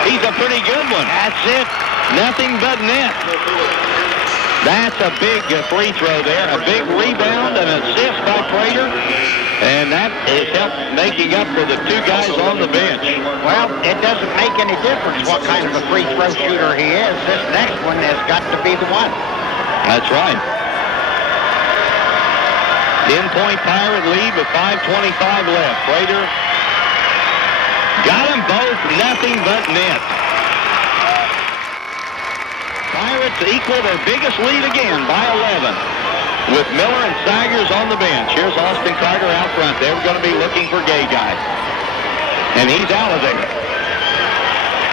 He's a pretty good one. That's it. Nothing but net. That's a big free throw there. A big rebound and assist by Prater. And that is help making up for the two guys on the bench. Well, it doesn't make any difference what kind of a free throw shooter he is. This next one has got to be the one. That's right. 10-point Pirate lead with 5:25 left. Prater got them both, nothing but net. Pirates equal their biggest lead again by 11. With Miller and Saggers on the bench. Here's Austin Carter out front. They're going to be looking for Gay Guy. And he's out of there.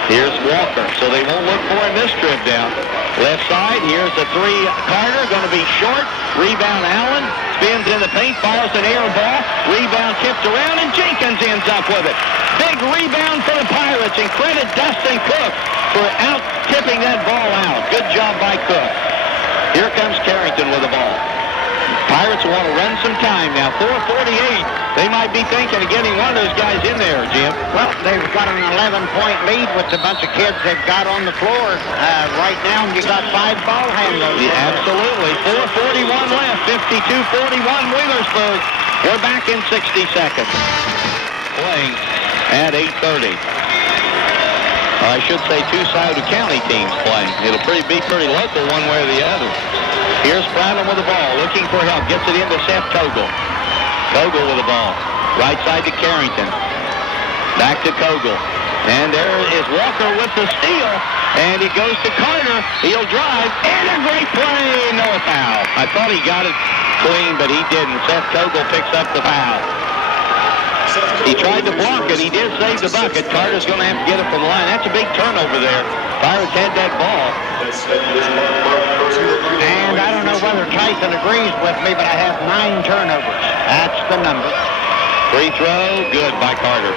Here's Walker, so they won't look for him this trip down. Left side, here's the three. Carter going to be short. Rebound Allen. Spins in the paint, fires an air ball. Rebound tipped around, and Jenkins ends up with it. Big rebound for the Pirates, and credit Dustin Cook for out-tipping that ball out. Good job by Cook. Here comes Carrington with the ball. Pirates want to run some time now. 4:48. They might be thinking of getting one of those guys in there, Jim. Well, they've got an 11-point lead with the bunch of kids they've got on the floor. Right now, you got 5 ball handlers. Yeah, absolutely. 4:41 left. 52-41 Wheelersburg. We're back in 60 seconds. Playing at 8:30. I should say two Scioto County teams playing. It'll be pretty local one way or the other. Here's Bradley with the ball, looking for help. Gets it into Seth Kogel. Kogel with the ball. Right side to Carrington. Back to Kogel. And there is Walker with the steal. And it goes to Carter. He'll drive. And a great play. No foul. I thought he got it clean, but he didn't. Seth Kogel picks up the foul. He tried to block it. He did save the bucket. Carter's going to have to get it from the line. That's a big turnover there. Pirates had that ball. And I don't know whether Tyson agrees with me, but I have 9 turnovers. That's the number. Free throw, good by Carter.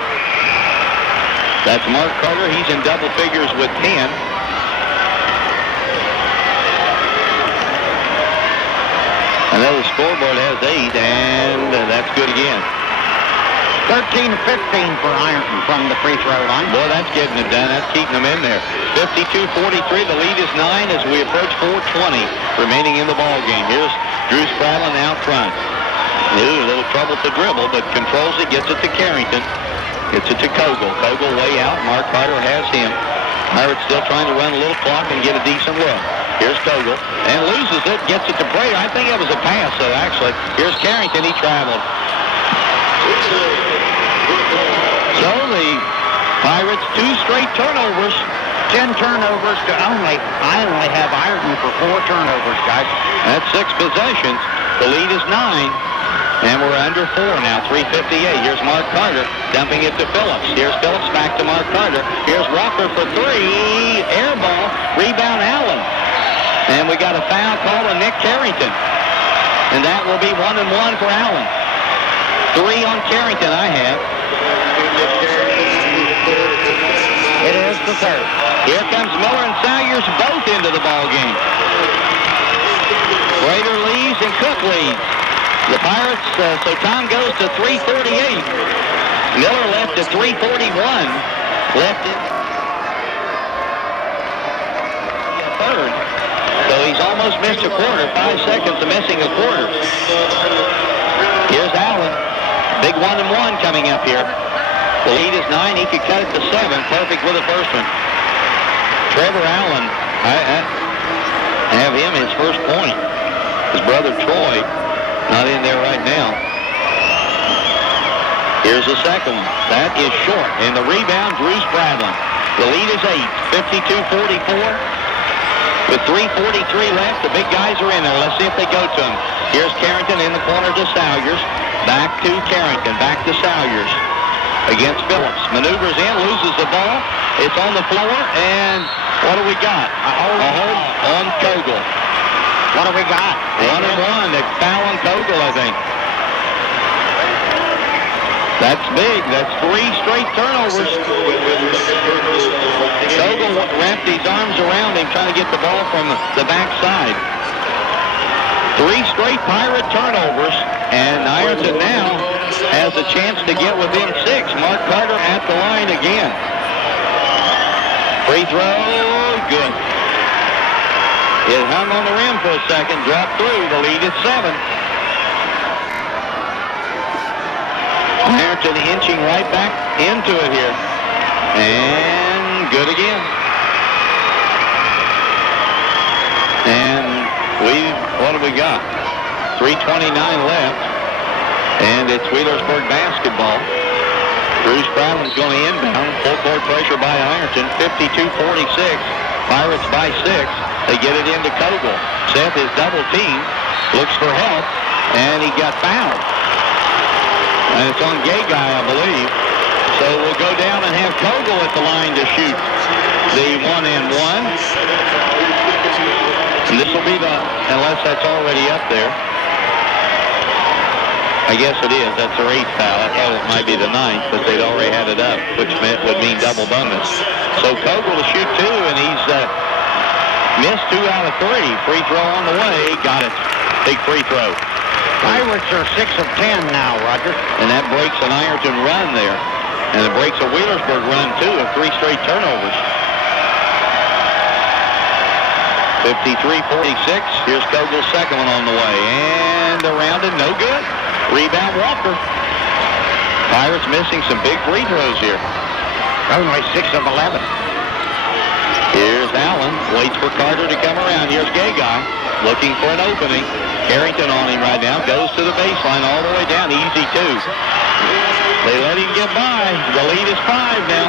That's Mark Carter. He's in double figures with 10. Another scoreboard has 8, and that's good again. 13-15 for Ironton from the free throw line. Boy, that's getting it done. That's keeping them in there. 52-43. The lead is 9 as we approach 4:20 remaining in the ball game. Here's Drew Spradlin out front. Ooh, a little trouble to dribble, but controls it, gets it to Carrington. Gets it to Kogel. Kogel way out. Mark Carter has him. Pirates still trying to run a little clock and get a decent look. Here's Kogel. And loses it. Gets it to Prater. I think it was a pass, though, actually. Here's Carrington. He traveled. So the Pirates, 2 straight turnovers. 10 turnovers to only. I only have Ironton for 4 turnovers, guys. That's 6 possessions. The lead is 9. And we're under 4 now, 3:58. Here's Mark Carter dumping it to Phillips. Here's Phillips back to Mark Carter. Here's Walker for 3. Air ball. Rebound Allen. And we got a foul call on Nick Carrington. And that will be 1-1 for Allen. 3 on Carrington I have. It is the 3rd. Here comes Miller and Saggers both into the ball game. Prater leads and Cook leads. The Pirates, so time goes to 3:38. Miller left at 3:41. Left it. Third. So he's almost missed a quarter. 5 seconds of missing a quarter. Here's Allen. Big 1-1 coming up here. The lead is 9. He could cut it to 7. Perfect with the first one. Trevor Allen. I have him his first point. His brother Troy not in there right now. Here's the second one. That is short. And the rebound, Drew Spradlin. The lead is 8. 52-44. With 3:43 left, the big guys are in there. Let's see if they go to him. Here's Carrington in the corner to Salyers. Back to Carrington. Back to Salyers. Against Phillips. Maneuvers in, loses the ball. It's on the floor, and what do we got? A hold on Kogel. What do we got? 1-1. They foul on Kogel, I think. That's big. That's 3 straight turnovers. Kogel wrapped his arms around him trying to get the ball from the backside. 3 straight Pirate turnovers, and Ironton now has a chance to get within 6. Mark Carter at the line again. Free throw, good. It hung on the rim for a second, dropped through. The lead is 7. Ironton inching right back into it here. And good again. And what have we got? 3:29 left. And it's Wheelersburg basketball. Bruce Bradland's going to inbound. Full court pressure by Ironton. 52-46. Pirates by 6. They get it into Kogel. Seth is double teamed. Looks for help. And he got fouled. And it's on Gay Guy, I believe. So we'll go down and have Kogel at the line to shoot the 1-and-1. And this will be unless that's already up there. I guess it is. That's their 8th foul. I thought it might be the 9th, but they'd already had it up, which would mean double bonus. So Kogel to shoot 2, and he's missed 2 out of 3. Free throw on the way. Got it. Big free throw. Pirates are 6 of 10 now, Roger. And that breaks an Ironton run there. And it breaks a Wheelersburg run, too, of 3 straight turnovers. 53-46. Here's Kogel's second one on the way. And around it, no good. Rebound Walker. Pirates missing some big free throws here. Only 6 of 11. Here's Allen. Waits for Carter to come around. Here's Gay Guy looking for an opening. Carrington on him right now. Goes to the baseline all the way down. Easy 2. They let him get by. The lead is 5 now.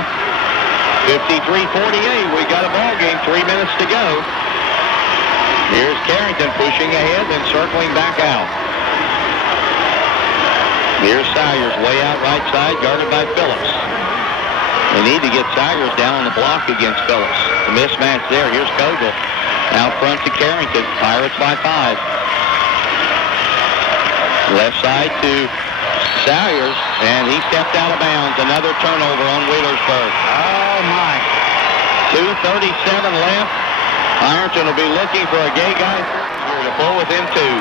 53-48. We got a ball game. 3 minutes to go. Here's Carrington pushing ahead and circling back out. Here's Salyers way out right side, guarded by Phillips. They need to get Salyers down on the block against Phillips. The mismatch there. Here's Kogel out front to Carrington. Pirates by 5. Left side to Salyers, and he stepped out of bounds. Another turnover on Wheelersburg. Oh, my. 2:37 left. Ironton will be looking for a Gay Guy here to pull within 2.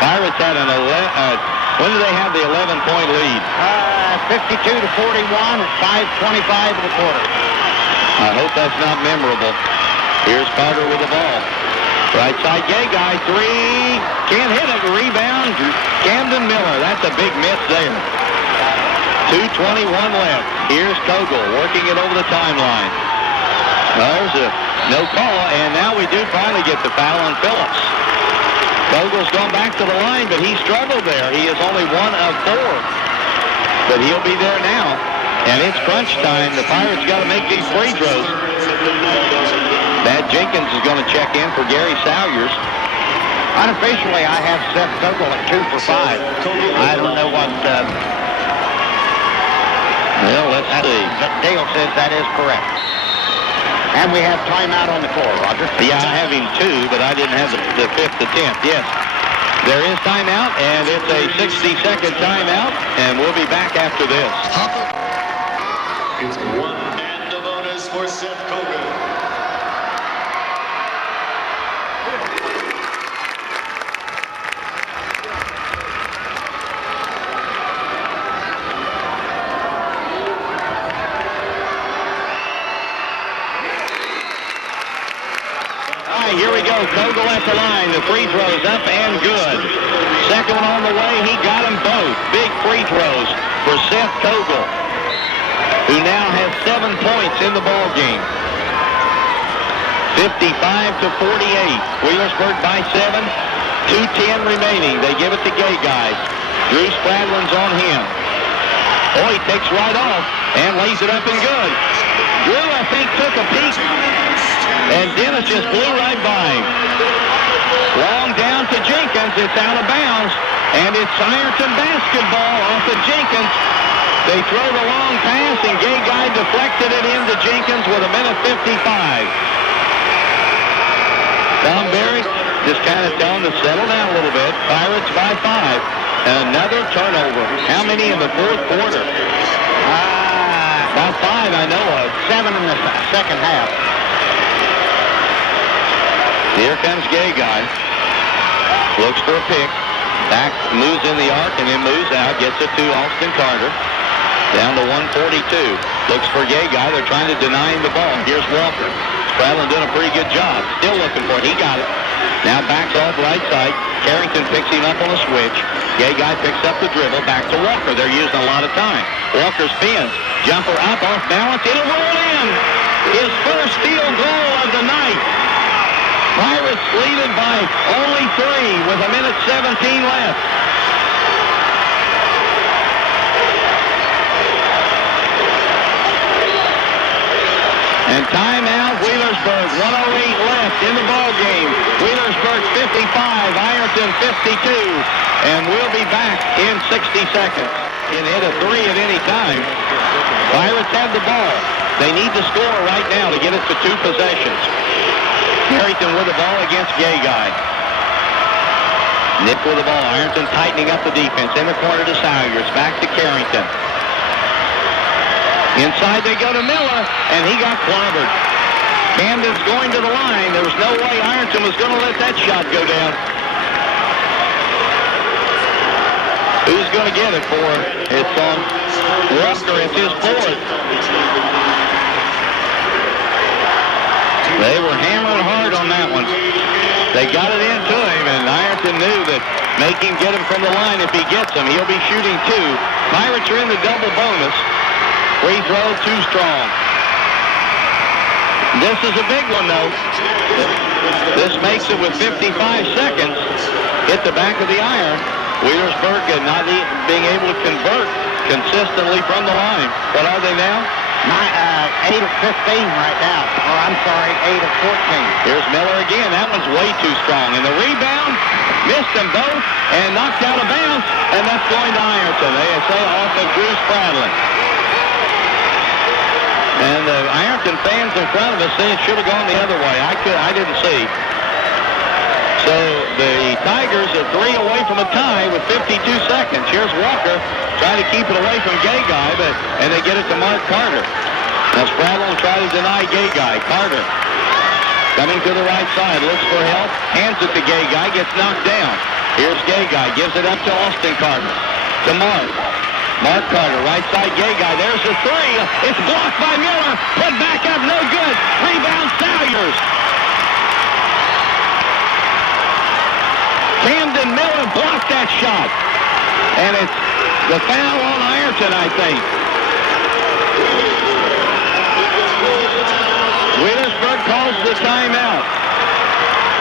Pirates had an 11. When do they have the 11-point lead? 52-41 at 5:25 of the quarter. I hope that's not memorable. Here's Carter with the ball. Right side, Gay Guy, 3. Can't hit it. Rebound, Camden Miller. That's a big miss there. 2:21 left. Here's Kogel working it over the timeline. There's a no call, and now we do finally get the foul on Phillips. Kogel's gone back to the line, but he struggled there. He is only 1 of 4. But he'll be there now. And it's crunch time. The Pirates got to make these free throws. Matt Jenkins is going to check in for Gary Salyers. Unofficially, I have Seth Kogel at 2 for 5. I don't know what... well, let's see. But Dale says that is correct. And we have timeout on the floor, Roger. Yeah, I have him 2, but I didn't have the 5th to 10th. Yes, there is timeout, and it's a 60-second timeout, and we'll be back after this. It's 1 and a bonus for Seth Kogel. Here we go. Kogel at the line. The free throws up and good. Second one on the way. He got them both. Big free throws for Seth Kogel, who now has 7 points in the ball game. 55-48. Wheelersburg by 7. 2:10 remaining. They give it to Gay Guy. Drew Spradlin's on him. Oh, he takes right off and lays it up and good. Drew, I think, took a peek. And Dennis just blew right by him. Long down to Jenkins. It's out of bounds. And it's Ironton basketball off of Jenkins. They throw the long pass, and Gay Guy deflected it into Jenkins with 1:55. Tom Berry just kind of telling them to settle down a little bit. Pirates by 5. And another turnover. How many in the fourth quarter? About 5 I know of. 7 in the second half. Here comes Gay Guy. Looks for a pick. Back, moves in the arc, and then moves out. Gets it to Austin Carter. Down to 142. Looks for Gay Guy. They're trying to deny him the ball. Here's Walker. Spradlin doing a pretty good job. Still with looking for it. He got it. Now backs off right side. Carrington picks him up on a switch. Gay guy picks up the dribble. Back to Walker. They're using a lot of time. Walker spins. Jumper up off balance. It'll roll in. His first field goal of the night. Pirates leading by only 3 with 1:17 left. And timeout, Wheelersburg, 1:08 left in the ball game. Wheelersburg 55, Ironton 52, and we'll be back in 60 seconds. Can hit a 3 at any time. Pirates have the ball. They need to score right now to get it to 2 possessions. Carrington with the ball against Gay Guy. Nick with the ball. Ironton tightening up the defense. In the corner to Salyers. Back to Carrington. Inside they go to Miller, and he got clobbered. Camden's going to the line. There was no way Ironton was going to let that shot go down. Who's going to get it for? It's on Walker. It's his 4th. They were hammering hard on that one. They got it into him, and Ironton knew that make him get him from the line. If he gets him, he'll be shooting 2. Pirates are in the double bonus. Free throw, too strong. This is a big one, though. This makes it with 55 seconds. Hit the back of the iron. Wheelersburg not being able to convert consistently from the line. What are they now? 8 of 15 right now. Or I'm sorry, 8 of 14. Here's Miller again. That one's way too strong. And the rebound, missed them both, and knocked out of bounds, and that's going to Ironton. ASA off of Drew Spradlin. And the Ironton fans in front of us say it should have gone the other way. I didn't see. So the Tigers are 3 away from a tie with 52 seconds. Here's Walker trying to keep it away from Gay Guy, and they get it to Mark Carter. Now Spradlin will try to deny Gay Guy. Carter coming to the right side, looks for help, hands it to Gay Guy, gets knocked down. Here's Gay Guy, gives it up to Austin Carter. To Mark. Mark Carter, right side, Gay Guy. There's the 3. It's blocked by Miller. Put back up, no good. Rebound, Salyers. Camden Miller blocked that shot. And it's the foul on Ironton, I think. Wheelersburg calls the timeout.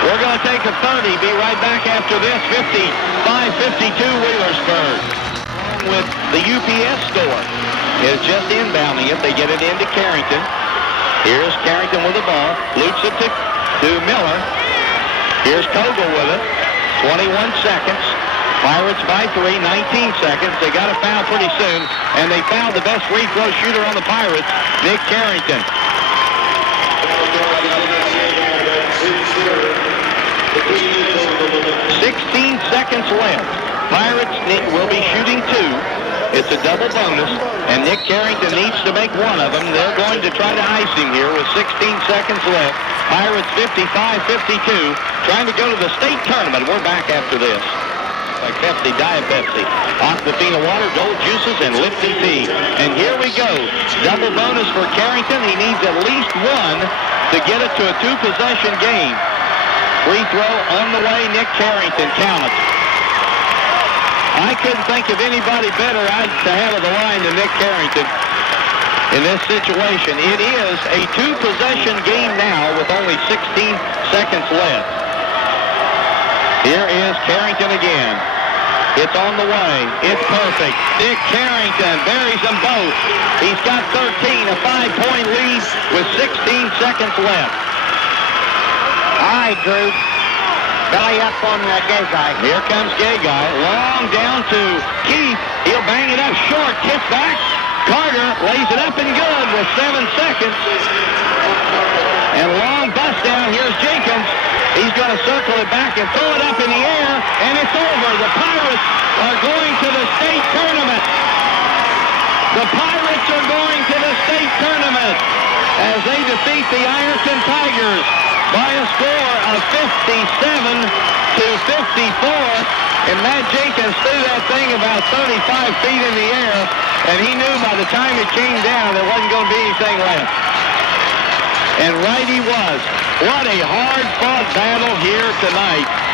We're going to take a 30. Be right back after this. 55-52 Wheelersburg. With the UPS store is just inbounding it. They get it into Carrington. Here's Carrington with the ball. Loops it to Miller. Here's Kogel with it. 21 seconds. Pirates by 3, 19 seconds. They got a foul pretty soon, and they fouled the best free throw shooter on the Pirates, Nick Carrington. 16 seconds left. Pirates will be shooting 2. It's a double bonus, and Nick Carrington needs to make one of them. They're going to try to ice him here with 16 seconds left. Pirates 55-52, trying to go to the state tournament. We're back after this. Like Pepsi, Diet Pepsi, Aquafina water, Gold juices, and Lipton tea. And here we go. Double bonus for Carrington. He needs at least 1 to get it to a 2-possession game. Free throw on the way, Nick Carrington. Count it. I couldn't think of anybody better out to head of the line than Nick Carrington in this situation. It is a 2-possession game now with only 16 seconds left. Here is Carrington again. It's on the way. It's perfect. Nick Carrington buries them both. He's got 13, a 5-point lead with 16 seconds left. All right, Drew. Belly up on Gay Guy. Here comes Gay Guy. Long down to Keith. He'll bang it up short. Kick back. Carter lays it up and good with 7 seconds. And long bust down. Here's Jenkins. He's going to circle it back and throw it up in the air. And it's over. The Pirates are going to the state tournament. The Pirates are going to the state tournament as they defeat the Ironton Tigers by a score of 57-54. And Matt Jenkins threw that thing about 35 feet in the air, and he knew by the time it came down there wasn't going to be anything left. And right he was. What a hard-fought battle here tonight